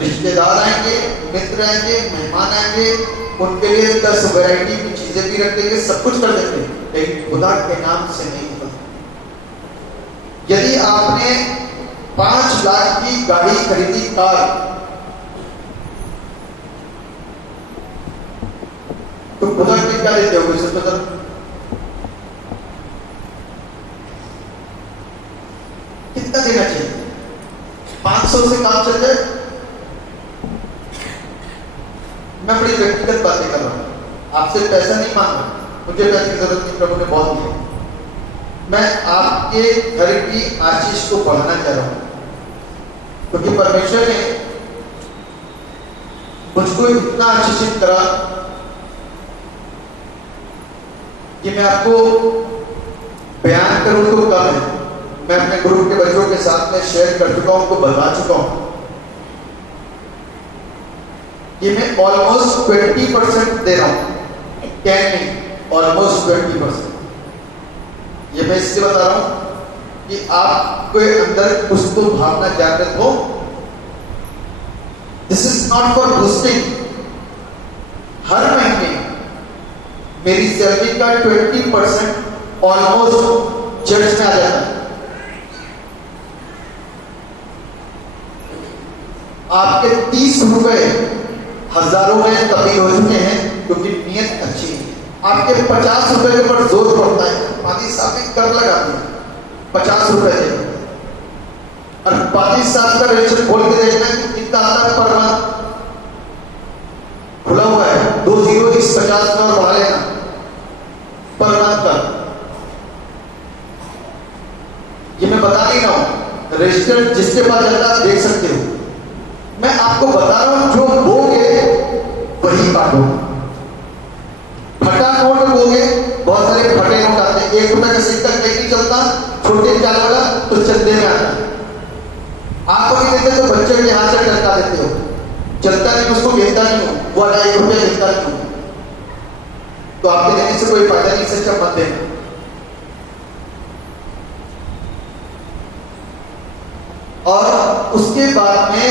रिश्तेदार आएंगे, मित्र आएंगे, मेहमान आएंगे, उनके लिए 10 वैरायटी की चीजें भी रख देंगे, सब कुछ कर देंगे, लेकिन खुदा के नाम से नहीं होगा। यदि आपने 5 लाख की गाड़ी खरीदी, कार, तो खुदा के क्या देते हो? सब पता कितना देना चाहिए? 500 से काम चल जाए। मैं बड़ी व्यक्तिगत बातें कर रहा हूं, आपसे पैसा नहीं मांग रहा, मुझे पैसे की जरूरत नहीं, प्रभु ने बहुत दिया। मैं आपके घर की आशीष को बढ़ाना चाह रहा हूं, क्योंकि परमेश्वर ने मुझको इतना आशीषित करा कि मैं आपको बयान करूं तो कम है। मैं अपने ग्रुप के बच्चों के साथ में शेयर कर चुका हूं, उनको बता चुका हूं कि मैं ऑलमोस्ट 20% दे रहा हूं, कैन नहीं, ऑलमोस्ट 20%। ये मैं इससे बता रहा हूं कि आपके अंदर कुछ तो भावना जागृत हो। This is not for boosting. हर महीने मेरी सैलरी का 20% ऑलमोस्ट चर्च में आ जाता है। आपके 30 रुपए हजारों में तब्दील हो चुके हैं, क्योंकि नियत अच्छी है। आपके 50 रुपए के ऊपर जोर पड़ता है, पादी साहब भी कर लगाते हैं 50 रुपए दे, और पादी साहब का रजिस्टर खोल के देखना कि कितना आता है पर मंथ। खुला हुआ है, 2 जीरो इस 50 में और बढ़ा लेना पर मंथ का। ये मैं बता नहीं रहा हूं, रजिस्टर जिसके पास जाता है देख सकते हो। मैं आपको बता रहा हूं, जो बोगे वही बांटो। फटा नोट बोगे, बहुत सारे फटे नोट आते हैं, 1 रुपए का सिक्का कहीं नहीं चलता, छोटे चाल वाला तो चलते में आता है। आप भी देते तो बच्चे के हाथ से टरका देते हो, चलता नहीं, उसको गिनता नहीं हो, वो 1 रुपया गिनता नहीं हो, तो आपके देने से कोई फायदा नहीं, से मत देना। और उसके बाद में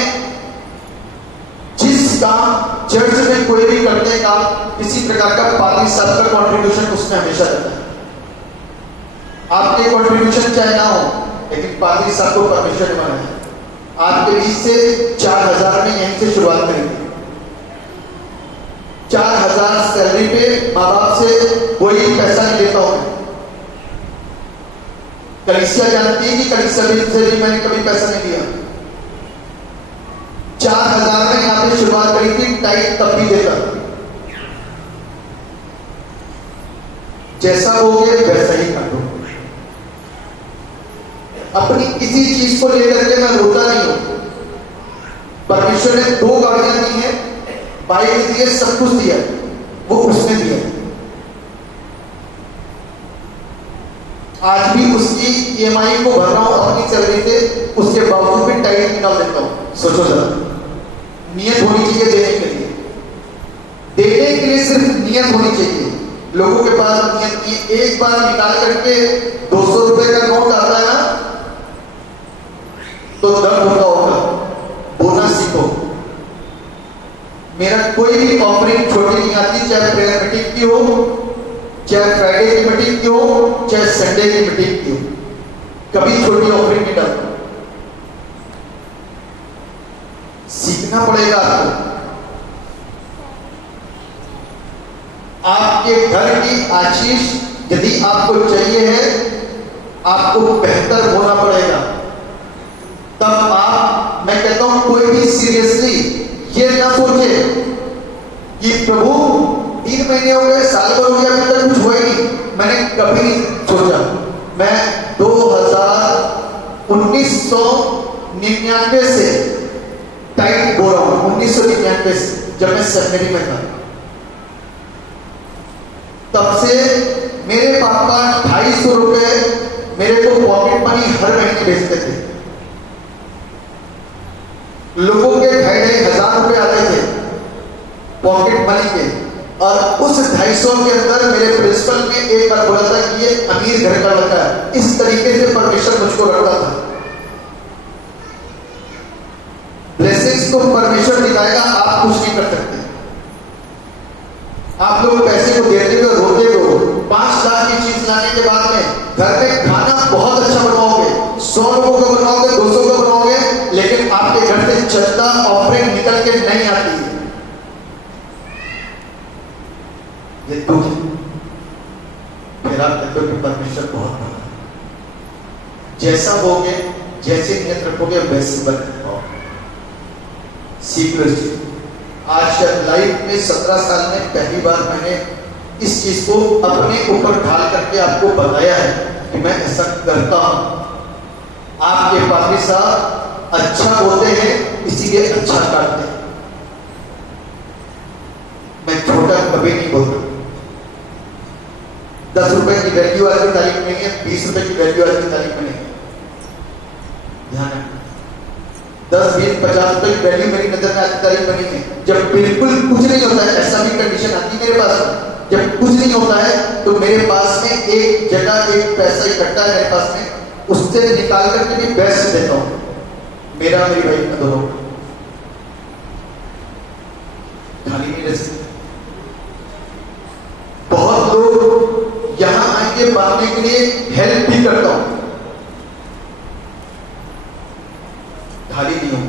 जिस काम चर्च में कोई भी करते हैं काम, किसी प्रकार का पादी साहब का कंट्रीब्यूशन उसमें हमेशा रहता है। आपके कंट्रीब्यूशन चाहे ना हो, लेकिन पादी साहब को परमेश्वर ने बनाया। आपके बीच से 4000 में यहीं से शुरुआत करेंगे। 4000 सैलरी पे माँ बाप से कोई पैसा नहीं लेता हूं, कलीसिया जानती है कि कलीसिया से भी मैंने कभी पैसा नहीं दिया। 4,000 में यहाँ पे शुरुआत करी थी, टाइट तब भी देता। जैसा होगे वैसा ही काटो। अपनी किसी चीज को लेकर के मैं रोता नहीं हूं। परमेश्वर ने 2 गाड़ियां दी हैं, बाइक दी है, सब कुछ दिया, वो उसने दिया। आज भी उसकी EMI को भर रहा हूं अपनी सैलरी से, उसके बावजूद भी टाइट निकाल देता हूं। सोचो जरा, नियत होनी चाहिए देने के लिए। देने के लिए सिर्फ नियत होनी चाहिए। लोगों के पास नियत नहीं है। एक बार निकाल करके 200 रुपए का नोट आता है ना, तो दर्द होता होगा। बोलना सीखो। मेरा कोई भी ऑफरिंग छोटी नहीं आती, चाहे प्रेयर मीटिंग की हो, चाहे फ्राइडे की मीटिंग की हो, चाहे संडे की मीटिंग की हो, कभी छोटी ऑफरिंग नहीं डालता। सीखना पड़ेगा आपको। आपके घर की आशीष यदि आपको चाहिए है, आपको बेहतर होना पड़ेगा। तब आप, मैं कहता हूं, कोई भी सीरियसली ये ना सोचे कि प्रभु 3 महीने हो गए, साल भर हो गया, अभी तक कुछ हुआ ही नहीं। मैंने कभी नहीं सोचा। मैं 1999 से टाइट बोल रहा हूं, 1999 से, जब मैं सेमिनरी में था। तब से मेरे पापा 250 रुपए मेरे को पॉकेट मनी हर महीने भेजते थे। लोगों के 2,500 रुपए आते थे पॉकेट मनी के, और उस 250 के अंदर मेरे प्रिंसिपल ने एक बार बोला था कि ये अमीर घर का लड़का है। इस तरीके से परमेश्वर मुझको रखता था। ब्लेसिंग्स तो परमेश्वर दिखाएगा, आप कुछ नहीं कर सकते। आप लोग पैसे को देते हुए रोते हो। 5 लाख की चीज लाने के बाद में घर में खाना बहुत अच्छा बनवाओगे, 100 लोगों का बनवाओगे, 200 का बनवाओगे, लेकिन आपके घर से चंदा ऑफरिंग निकल के नहीं आती है। ये दुख है। फिर आप कहते हो कि परमेश्वर बहुत बड़ा है। जैसा होगे, जैसे नियत रखोगे, वैसे बन पाओगे। सीख लो। आज लाइफ में 17 साल में पहली बार मैंने इस चीज को अपने ऊपर ढाल करके आपको बताया है कि मैं ऐसा करता हूं। आपके पापी साहब अच्छा बोलते हैं, इसीलिए अच्छा करते हैं। मैं छोटा कभी नहीं बोलता। 10 रुपए की वैल्यू आज की तारीख में नहीं है, 20 रुपए की वैल्यू आज की तारीख में नहीं है। ध्यान रखना। 10, 20, 50 रुपए की वैल्यू मेरी नजर में आज की तारीख में नहीं है। जब बिल्कुल कुछ नहीं होता है, ऐसा भी कंडीशन आती है मेरे पास में, जब कुछ नहीं होता है तो मेरे पास में एक जगह एक पैसा इकट्ठा है मेरे पास में, उससे निकाल करके भी बेस्ट देता हूं। मेरा मेरी भाई का दोनों खाली नहीं रह सकते। बहुत लोग यहां आके बांटने के लिए हेल्प भी करता हूं, खाली नहीं हूं।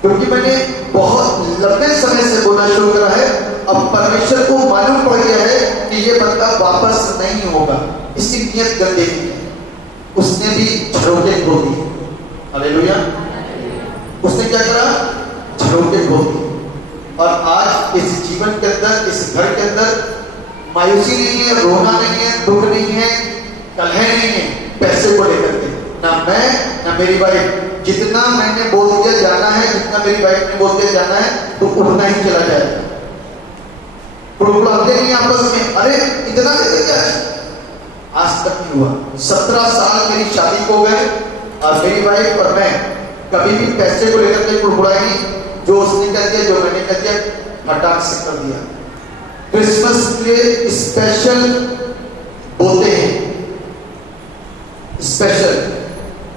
क्योंकि मैंने बहुत लंबे समय से बोलना शुरू करा है। अब परमेश्वर को मालूम पड़ गया है कि ये बंदा वापस नहीं होगा, इसकी नियत गंदी है। उसने भी झरोखे खो दिए। हालेलुया। उसने क्या करा? झरोखे खो दिए। और आज इस जीवन के अंदर, इस घर के अंदर मायूसी नहीं है, रोना नहीं है, दुख नहीं है, कलह नहीं है पैसे को लेकर के। ना मैं ना मेरी वाइफ, जितना मैंने बोल दिया जाना है, जितना मेरी वाइफ ने बोल दिया जाना है, तो उतना ही चला जाएगा। प्रॉब्लम नहीं आपस में, अरे इतना दे क्या? आज तक नहीं हुआ। 17 साल मेरी शादी को गए और मेरी वाइफ और मैं कभी भी पैसे को लेकर के कुड़कुड़ाई नहीं। जो उसने कर दिया, जो मैंने कर दिया, फटाक से कर दिया। क्रिसमस के स्पेशल बोलते हैं, स्पेशल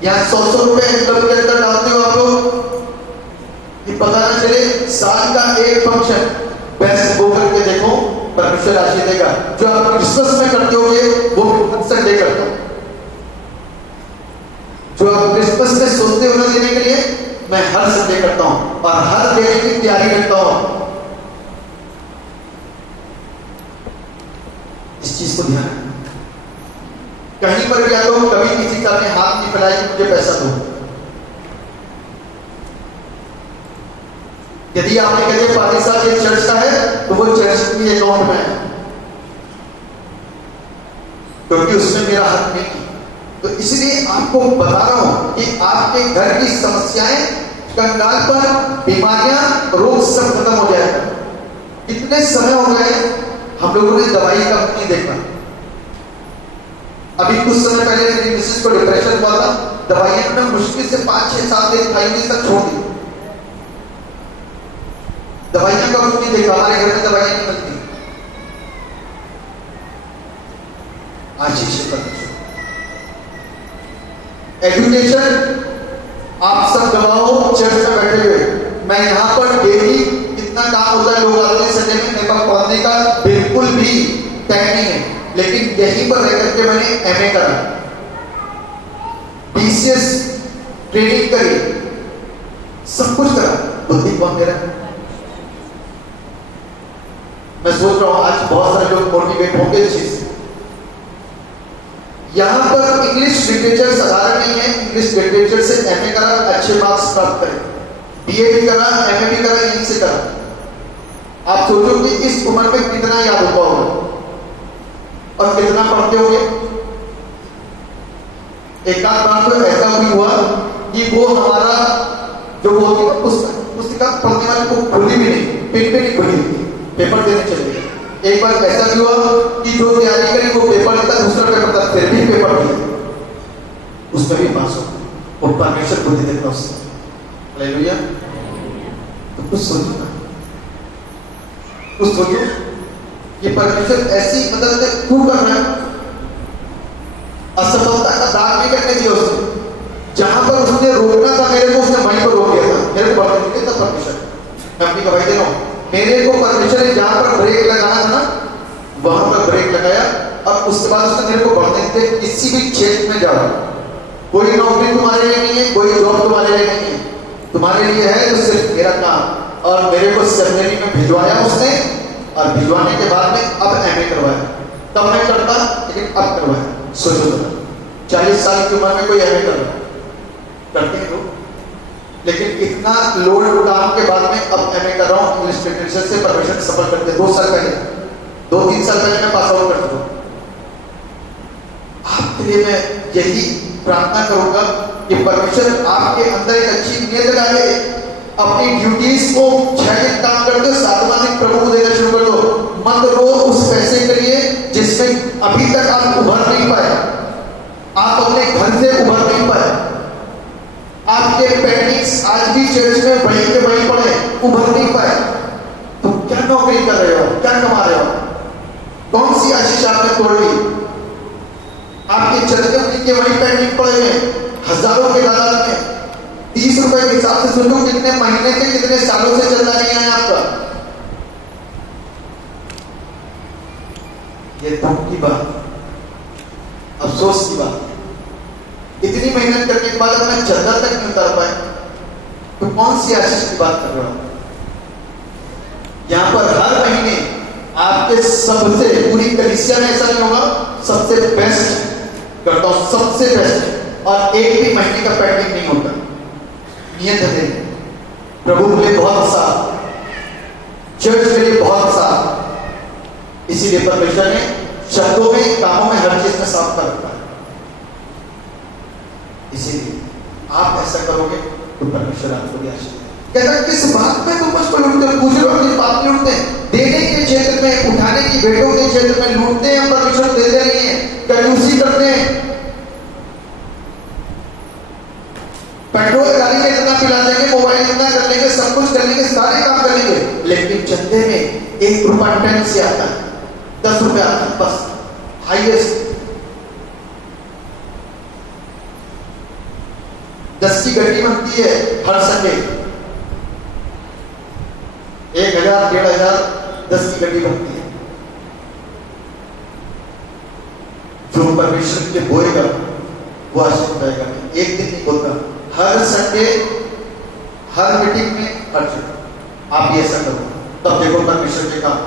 यहाँ 100 रुपए क्लब के अंदर डालते हो आप लोग, ये पता ना चले। साल का एक फंक्शन बेस्ट वो करके देखो, परमेश्वर आशीष देगा। जो आप क्रिसमस में करते होगे वो हर संडे करता हूं। जो आप क्रिसमस में सोचते हो ना देने के लिए, मैं हर संडे करता हूं और हर देने की तैयारी करता हूं। इस चीज को ध्यान रखना। कहीं पर गया तो कभी किसी का ने हाथ नहीं फैलाया कि मुझे पैसा दो। यदि आपने कहते पादी साहब ये चर्च का है तो वो चर्च की अकाउंट में है, क्योंकि उसमें मेरा हक नहीं। तो इसलिए आपको बता रहा हूं कि आपके घर की समस्याएं, कंगाल पर बीमारियां, रोग सब खत्म हो जाएगा। कितने समय हो गए हम लोगों ने दवाई का नहीं देखा। अभी कुछ समय पहले मेरी मिसेस को डिप्रेशन हुआ था, दवाइयां ने मुश्किल से 5-6-7 दिन खाई तक छोड़ दी। दवाइयां का कुछ नहीं देखा, हमारे घर में दवाइयां नहीं मिलती। आशीष एजुकेशन आप सब गवाहो चर्च में बैठे हुए। मैं यहाँ पर डेली कितना काम होता है, लोग आते हैं संडे में, मेरे पास पढ़ने का बिल्कुल भी टाइम नहीं है, लेकिन यहीं पर रह करके मैंने एमए करा, बीसीएस ट्रेनिंग करी, सब कुछ करा। बुद्धि कौन दे रहा है? मैं सोच रहा हूं आज बहुत सारे लोग मोटिवेट होंगे इस चीज से। यहां पर इंग्लिश लिटरेचर साधारण नहीं है। इंग्लिश लिटरेचर से एमए करा, अच्छे मार्क्स प्राप्त करें, बीए भी करा, एमए भी करा, यहीं से करा। आप सोचो कि इस उम्र में कितना याद होगा और कितना पढ़ते होंगे। एक आध बार तो ऐसा भी हुआ कि वो हमारा जो होती है पुस्तिका पढ़ने वाले को खुली भी नहीं, पेन पे नहीं खुली, पेपर देने चले गए। एक बार ऐसा भी हुआ कि जो तैयारी करी वो पेपर देता, दूसरा पेपर था, फिर भी पेपर दिया, उसमें भी पास हो। वो परमेश्वर बुद्धि देता उससे। हालेलुया। तो कुछ सोचो ना, कुछ सोचो ये परमेश्वर ऐसी मदद क्यों कर रहा है? असफलता का दाग नहीं करने दिया उसने। जहां पर उसने रोकना था मेरे को, उसने वहीं पर रोक दिया था। मेरे को बढ़ने नहीं देता परमेश्वर। मैं अपनी गवाही दे रहा हूं, मेरे को परमेश्वर ने जहां पर ब्रेक लगाना था ना, वहां पर ब्रेक लगाया। और उसके बाद उसने मेरे को बढ़ने थे। किसी भी क्षेत्र में जाओ, कोई नौकरी तुम्हारे लिए नहीं है, कोई जॉब तुम्हारे लिए नहीं है, तुम्हारे लिए है तो सिर्फ मेरा काम। और मेरे को सेमिनरी में भिजवाया उसने, और भिजवाने के बाद में अब एमए करवाया। तब मैं करता, लेकिन अब करवाया। सोचो जरा, 40 साल की उम्र में कोई एमए कर रहा करते हैं लोग, लेकिन इतना लोड उठाने के बाद में अब एमए कर रहा हूं इंग्लिश लिटरेचर से। परमेश्वर सफल करते 2 साल पहले, 2-3 साल पहले मैं पास आउट कर चुका। आपके लिए मैं यही प्रार्थना करूंगा कि परमेश्वर आपके अंदर एक अच्छी नीयत डाले। अपनी ड्यूटीज को 6 दिन काम कर दो, 7वां दिन प्रभु को देना शुरू कर दो। मत रो उस पैसे के लिए जिसमें अभी तक आप उभर नहीं पाए, आप अपने घर से उभर नहीं पाए, आपके पेंडिंग्स आज भी चर्च में वहीं के वहीं पड़े, उभर नहीं पाए। तो क्या नौकरी कर रहे हो, क्या कमा रहे हो, कौन सी आशीष आपने तोड़ ली? आपके चर्च में के वहीं पेंडिंग पड़े हुए हजारों के तादाद में। 30 रुपए के हिसाब से सोचो कितने महीने से, कितने सालों से चलता नहीं है आपका। ये दुख की बात, अफसोस की बात। इतनी मेहनत करने के बाद अपना चंदा तक नहीं उतार पाए तो कौन सी आशीष की बात कर रहा हूं? यहां पर हर महीने आपके सबसे, पूरी कलीसिया में ऐसा नहीं होगा, सबसे बेस्ट करता हूं, सबसे बेस्ट। और एक भी महीने का पेंडिंग नहीं होता। नियत है प्रभु के लिए बहुत सा, चर्च के लिए बहुत सा। इसीलिए परमेश्वर ने शब्दों में, कामों में, हर चीज में साफ कर रखा है। इसीलिए आप ऐसा करोगे तो परमेश्वर आपको भी आशीष देगा। कहता किस बात में तुम मुझको लूटते हो? पूछ रहे हो, अपनी बात नहीं लूटते। देने के क्षेत्र में, उठाने की भेंटों के क्षेत्र में लूटते हैं, परमेश्वर देते नहीं है, कंजूसी करते हैं। पेट्रोल गाड़ी में इतना पिला देंगे, मोबाइल इतना कर लेंगे, सब कुछ कर लेंगे, सारे काम कर लेंगे, लेकिन चंदे में 1 रुपया टैक्स से आता है, 10 रुपया आता है बस, हाईएस्ट। 10 की गड्डी बनती है हर संडे, 1000, 1500, 10 की गड्डी बनती है। जो परमेश्वर के बोएगा वो आशीष पाएगा। एक दिन नहीं बोलता, हर संडे, हर मीटिंग में, हर जगह आप ये ऐसा करो, तब देखो परमेश्वर के काम।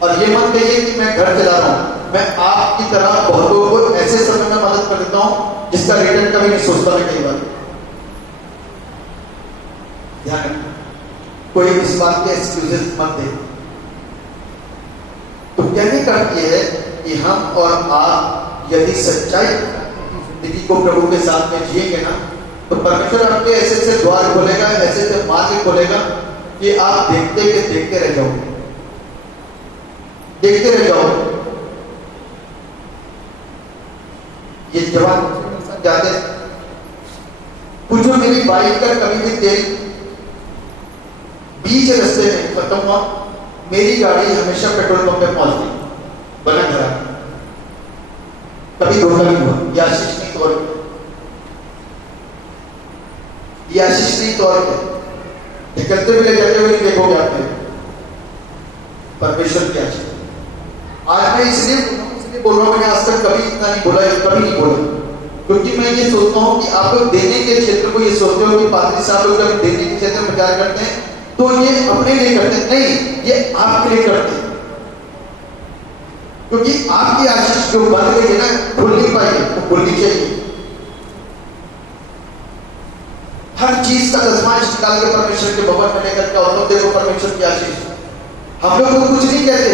और ये मत कहिए कि मैं घर चला रहा हूं, मैं आपकी तरह बहुतों को ऐसे समय में मदद कर देता हूं जिसका रिटर्न कभी नहीं सोचता मैं कई बार। ध्यान रखना, कोई इस बात के एक्सक्यूजेस मत दे। तो कहने का ये है कि हम और आप यदि सच्चाई जिंदगी को प्रभु के साथ में जिएंगे ना, तो परमेश्वर आपके ऐसे ऐसे द्वार खोलेगा, ऐसे ऐसे मार्ग खोलेगा कि आप देखते रह जाओगे, देखते रह जाओगे। ये जवान जाते पूछो मेरी बाइक का कभी भी तेल बीच रास्ते में खत्म हुआ, मेरी गाड़ी हमेशा पेट्रोल पंप पे पहुंचती बना घर, कभी धोखा नहीं हुआ। ये आशीष नहीं तौर पे, ये आशीष नहीं तौर पे निकलते हुए ले जाते हुए नहीं देखोगे आपने, परमेश्वर की आशीष। आज मैं इसलिए बोल रहा हूं, मैंने आज तक कभी इतना नहीं बोला, कभी नहीं बोला, क्योंकि मैं ये सोचता हूं कि आप लोग देने के क्षेत्र को ये सोचते हो कि पादरी साहब लोग जब देने के क्षेत्र में प्रचार करते हैं तो ये अपने लिए करते हैं, नहीं, ये आपके लिए करते हैं। क्योंकि आपकी आशीष जो बन गई है ना, भूल नहीं पाई, वो भूलनी चाहिए। हर चीज का दशमांश निकाल के परमेश्वर के भवन में लेकर के और तो देखो परमेश्वर की आशीष। हम लोग तो कुछ नहीं कहते।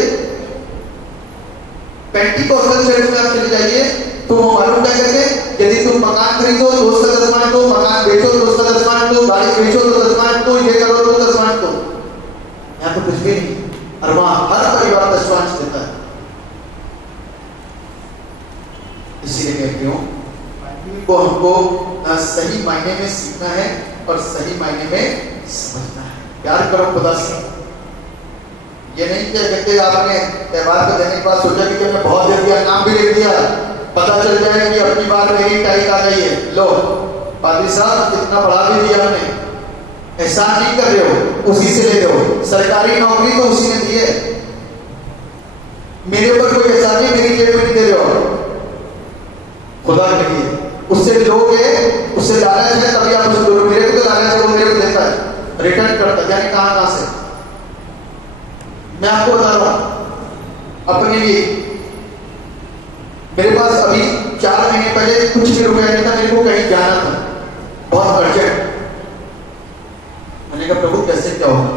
पेंटिकोस्टल चर्च में आप चले जाइए तो वो मालूम क्या कहते हैं, यदि तुम मकान खरीदो तो उसका दशमांश दो, मकान बेचो तो उसका दशमांश दो, गाड़ी बेचो तो दशमांश दो, ये करो तो दशमांश दो। यहाँ तो कुछ भी नहीं, और वहां हर परिवार दशमांश देता है। इसीलिए कहती हूँ को हमको सही मायने में सीखना है और सही मायने में समझना है। प्यार करो खुदा से। ये नहीं क्या कहते आपने त्योहार को देने के बाद सोचा कि मैं बहुत दे दिया, नाम भी लिख दिया, पता चल जाए कि अपनी बार मेरी टाइट आ गई है, लो पादरी साहब कितना बढ़ा भी दिया हमने। एहसान नहीं कर रहे हो, उसी से ले रहे हो। सरकारी नौकरी तो उसी ने दी है, मेरे ऊपर कोई एहसान नहीं, मेरी जेब में नहीं दे रहे हो। खुदा के लिए उससे लोगे, उससे लालच है तभी आप उसको दो। मेरे को तो लालच है, वो मेरे को देता है, रिटर्न करता है, यानी कहां से। मैं आपको बता रहा हूं अपने लिए, मेरे पास अभी 4 महीने पहले कुछ भी रुपया नहीं था, मेरे को कहीं जाना था, बहुत अर्जेंट। मैंने कहा प्रभु कैसे क्या होगा।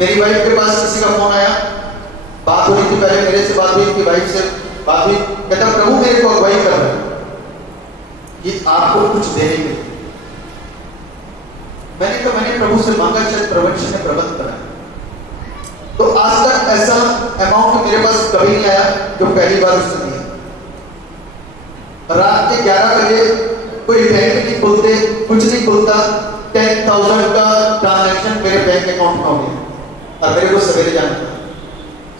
मेरी वाइफ के पास किसी का फोन आया, बात हुई थी, पहले मेरे से बात हुई, उनकी वाइफ से बात हुई, कहता प्रभु मेरे को अगुवाई कर रहा है, ये आपको कुछ देने के लिए। मैंने कहा मैंने प्रभु से मांगा, शायद प्रवंश ने प्रबंध करा। तो आज तक ऐसा अमाउंट मेरे पास कभी नहीं आया जो पहली बार उसने दिया। रात के 11 बजे कोई बैंक नहीं खुलते, कुछ नहीं खुलता, 10,000 का ट्रांजैक्शन मेरे बैंक अकाउंट में हो गया और मेरे को सवेरे जाना था।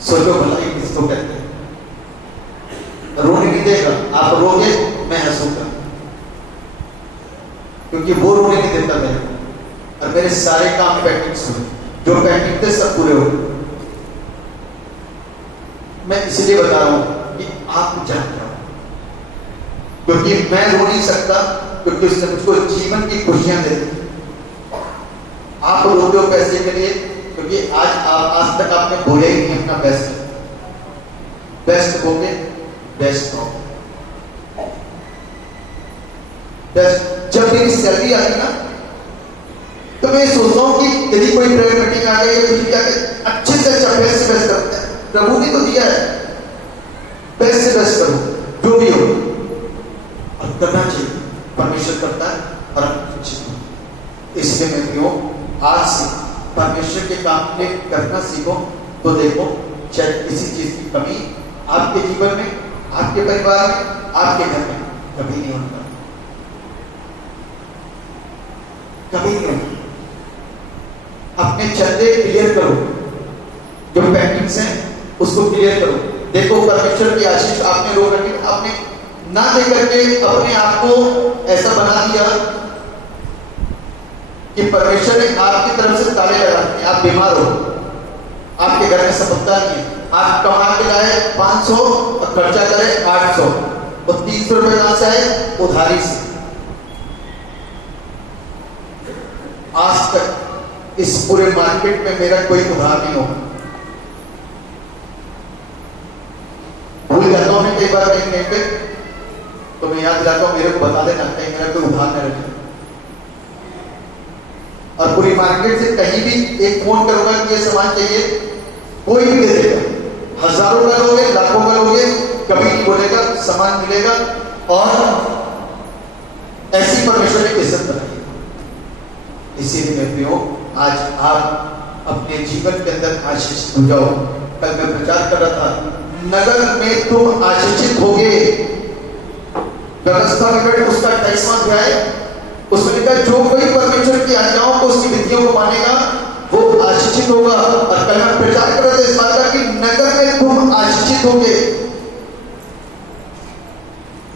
सोचो भला ये किसको कहते हैं। रोने नहीं देगा, आप रोगे मैं हंसूंगा, क्योंकि वो रोने नहीं देता मेरे को। और मेरे सारे काम पेंडिंग हुए, जो पेंडिंग थे सब पूरे हो गए। मैं इसलिए बता रहा हूं कि आप जानते हो, क्योंकि मैं रो नहीं सकता, क्योंकि उसने मुझको जीवन की खुशियां दे दी। आप रोते हो पैसे के लिए, क्योंकि आज तक आपने बोले ही नहीं अपना बेस्ट। बेस्ट बोगे, बेस्ट हो। जब मेरी सैलरी आती ना, तो मैं सोचता हूं कि यदि कोई प्रेयर मीटिंग आ गई है, कुछ क्या अच्छे से अच्छा बेस्ट से बेस्ट करते हैं। प्रभु ने तो दिया है, बेस्ट से बेस्ट करो, जो भी हो अब करना चाहिए। परमेश्वर करता है और इसलिए मैं क्यों आज से परमेश्वर के काम में करना सीखो, तो देखो चाहे किसी चीज की कमी आपके जीवन में, आपके परिवार में, आपके घर में कभी नहीं होता, कभी नहीं होता। अपने चंदे क्लियर करो, जो पेंडिंग्स हैं उसको क्लियर करो। देखो परमेश्वर की आशीष आपने रोक रखी, आपने ना देकर के अपने आप को ऐसा बना दिया कि परमेश्वर ने आपकी तरफ से ताले लगा दिए। आप बीमार हो, आपके घर में सफलता नहीं है, आप कमा के लाए 500 और खर्चा करे 800, और 300 रुपए कहां से आए? उधारी से। आज तक इस पूरे मार्केट में मेरा कोई उधार नहीं होगा। भूल कहीं पे तो मैं याद दिलाता हूँ, मेरे को बता देना, कहीं मेरा कोई उधार न रखे। और पूरी मार्केट से कहीं भी एक फोन करूंगा कि ये सामान चाहिए, कोई भी दे देगा। हजारों का लोगे, लाखों का लोगे, कभी नहीं बोलेगा, सामान मिलेगा। और ऐसी परमेश्वर ने इज्जत बनाई। इसीलिए मैं प्रियो, आज आप अपने जीवन के अंदर आशीषित हो जाओ। कल मैं प्रचार कर रहा था, नगर में तुम आशीषित होगे। व्यवस्था में उसका 28वां अध्याय, उसमें लिखा जो कोई परमेश्वर की आज्ञाओं को, उसकी विधियों को मानेगा वो आशीषित होगा। और कल मैं प्रचार कर रहा था इस बात का कि नगर में तुम आशीषित होगे।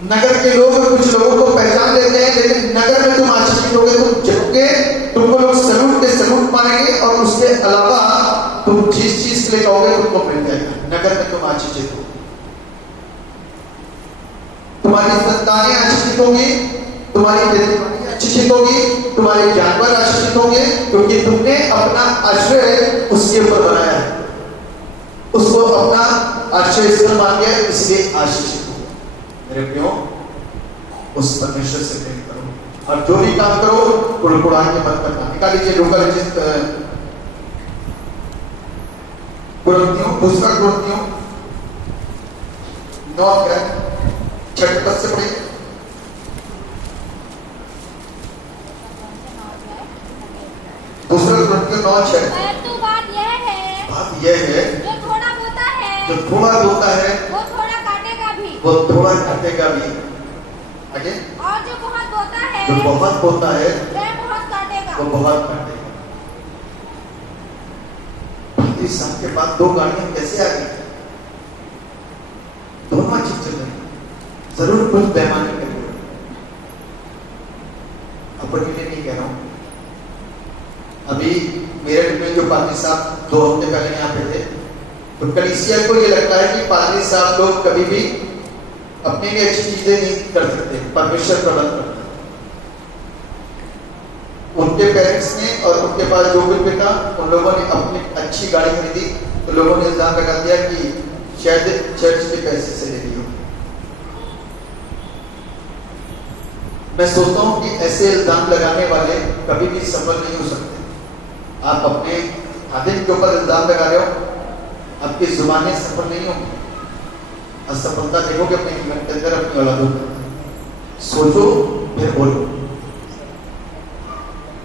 नगर के लोग कुछ लोगों को पहचान लेते हैं, लेकिन नगर में तुम आशीषित होगे। तुम जबकि तुमको लोग सलूट के सलूट मानेंगे, और उसके अलावा तुम जिस चीज के लिए कहोगे तुमको मिल जाएगा। नगर में तुम आशीषित हो, तुम्हारी संतानें आशीषित होगी, तुम्हारी बेटी आशीषित होगी, तुम्हारे जानवर आशीषित होंगे, क्योंकि तुमने अपना आश्रय उसके ऊपर बनाया है, उसको अपना आश्रय स्थल मान लिया, इसलिए आशीषित हो। मेरे प्रियो, उस परमेश्वर से प्रेम करो और जो भी काम करो कुड़कुड़ान के मत करना। निकाल लीजिए लूका रचित कुरिन्थियों, दूसरा कुरिन्थियों 9 अध्याय 6 पद से पढ़िए। दूसरा कुरिन्थियों 9:6। परंतु बात यह है जो थोड़ा बोता है वो थोड़ा काटेगा भी। आगे, और जो बहुत बोता है वह बहुत काटेगा। वो बहुत काटेगा। इस साल के बाद 2 गाड़ियां कैसे आ गई? दोनों अच्छी चल रही, जरूर कुछ पैमाने करेंगे। अपने लिए नहीं कह रहा हूं। अभी मेरठ में जो पादरी साहब 2 हफ्ते पहले यहाँ पे थे, तो कलीसिया को ये लगता है कि पादरी साहब लोग कभी भी अपने लिए अच्छी चीजें नहीं कर सकते, परमेश्वर प्रबंध करता है। उनके पेरेंट्स ने और उनके पास जो भी पिता, उन लोगों ने अपनी अच्छी गाड़ी खरीदी, तो लोगों ने इल्जाम लगा दिया कि शायद चर्च के पैसे से ले लियो। मैं सोचता हूं कि ऐसे इल्जाम लगाने वाले कभी भी सफल नहीं हो सकते। आप अपने खादिम के ऊपर इल्जाम लगा रहे हो, आपकी जुबानें सफल नहीं होंगी। असफलता देखोगे अपने जीवन के अंदर, अपनी औलादों को। सोचो फिर बोलो।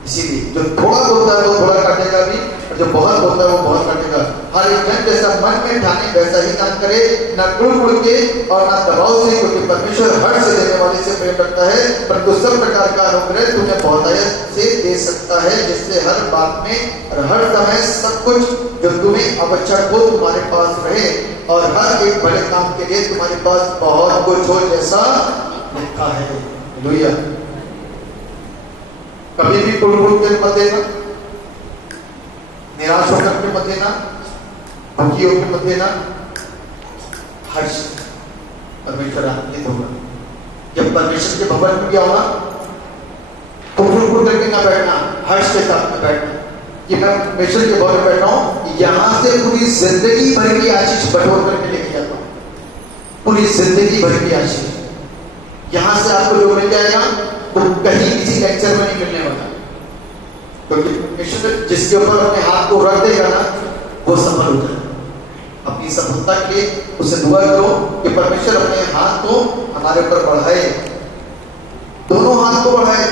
इसीलिए जो थोड़ा बोलता है वो थोड़ा काटेगा भी, और जो बहुत बोलता है वो बहुत काटेगा। हर एक जन जैसा मन में ठाने वैसा ही काम करे, ना कुड़ के और ना दबाव से, क्योंकि परमेश्वर हर से देने वाले से प्रेम रखता है। परंतु सब प्रकार का अनुग्रह तुम्हें बहुतायत से दे सकता है, जिससे हर बात में और हर समय सब कुछ जो तुम्हें आवश्यक हो तुम्हारे पास रहे, और हर एक बड़े काम के लिए तुम्हारे पास बहुत कुछ हो, जैसा लिखा है। हालेलुया। कभी भी कुड़ के मत देना, निराश होकर के मत देना, भूखी होकर मत देना। हर्ष परमेश्वर आनंदित होगा। जब परमेश्वर के भवन में गया होगा तो कुड़ करके ना बैठना, हर्ष के साथ में बैठना कि मैं परमेश्वर के भवन में बैठा हूं, यहां से पूरी जिंदगी भर की आशीष बटोर करके लेके जाता हूं। पूरी जिंदगी भर की आशीष यहां से आपको जो मिल जाएगा वो कहीं किसी लेक्चर में नहीं मिलने वाला, क्योंकि परमेश्वर जिसके ऊपर अपने हाथ को रख देगा ना, वो सफल हो जाएगा। अपनी सफलता के लिए उसे दुआ करो कि परमेश्वर अपने हाथ को हमारे ऊपर बढ़ाए, दोनों हाथ को बढ़ाए,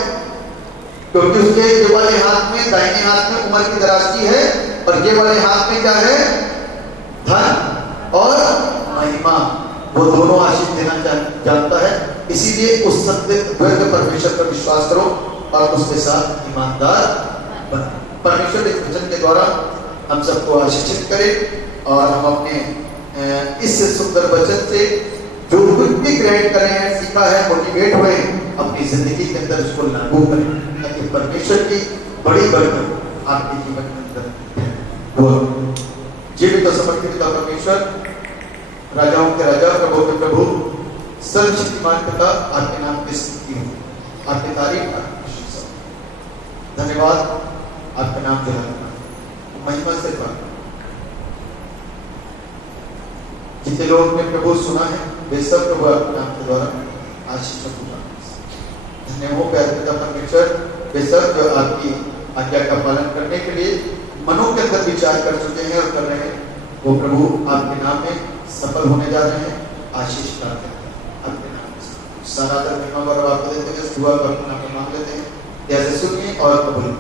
क्योंकि उसके ये वाले हाथ में, दाहिने हाथ में उम्र की दराजगी है, और ये वाले हाथ में क्या है? धन और महिमा। वो दोनों आशीष देना जानता है। इसीलिए उस सत्य परमेश्वर पर विश्वास करो और उसके साथ ईमानदार बनो। परमेश्वर इस वचन के द्वारा हम सबको आशीषित करे, और हम अपने इस सुंदर वचन से जो कुछ भी ग्रहण करें हैं, सीखा है, मोटिवेट हुए, अपनी जिंदगी के अंदर उसको लागू करें, ताकि परमेश्वर की बड़ी बरकत आपके जीवन के अंदर हो। जीवित और समर्पित परमेश्वर, राजाओं के राजा, प्रभु के प्रभु, सर्वशक्तिमान पिता, आपके नाम की स्तुति हो, आपकी तारीफ, आपकी प्रशंसा, धन्यवाद। आपका नाम जलाना, महिमा से बात। जितने लोग ने प्रभु सुना है, वे सब प्रभु आपके नाम के द्वारा आशीष पूरा। धन्य हो प्यारे पिता परमेश्वर, वे सब जो आपकी आज्ञा का पालन करने के लिए मनों के अंदर विचार कर चुके हैं और कर रहे हैं, वो प्रभु आपके नाम में सफल होने जा रहे हैं। आशीष प्राप्त करें आपके नाम में। सारा धर्म और आपको देते हुए दुआ को अपना मांग लेते हैं। जैसे सुनिए और कबूल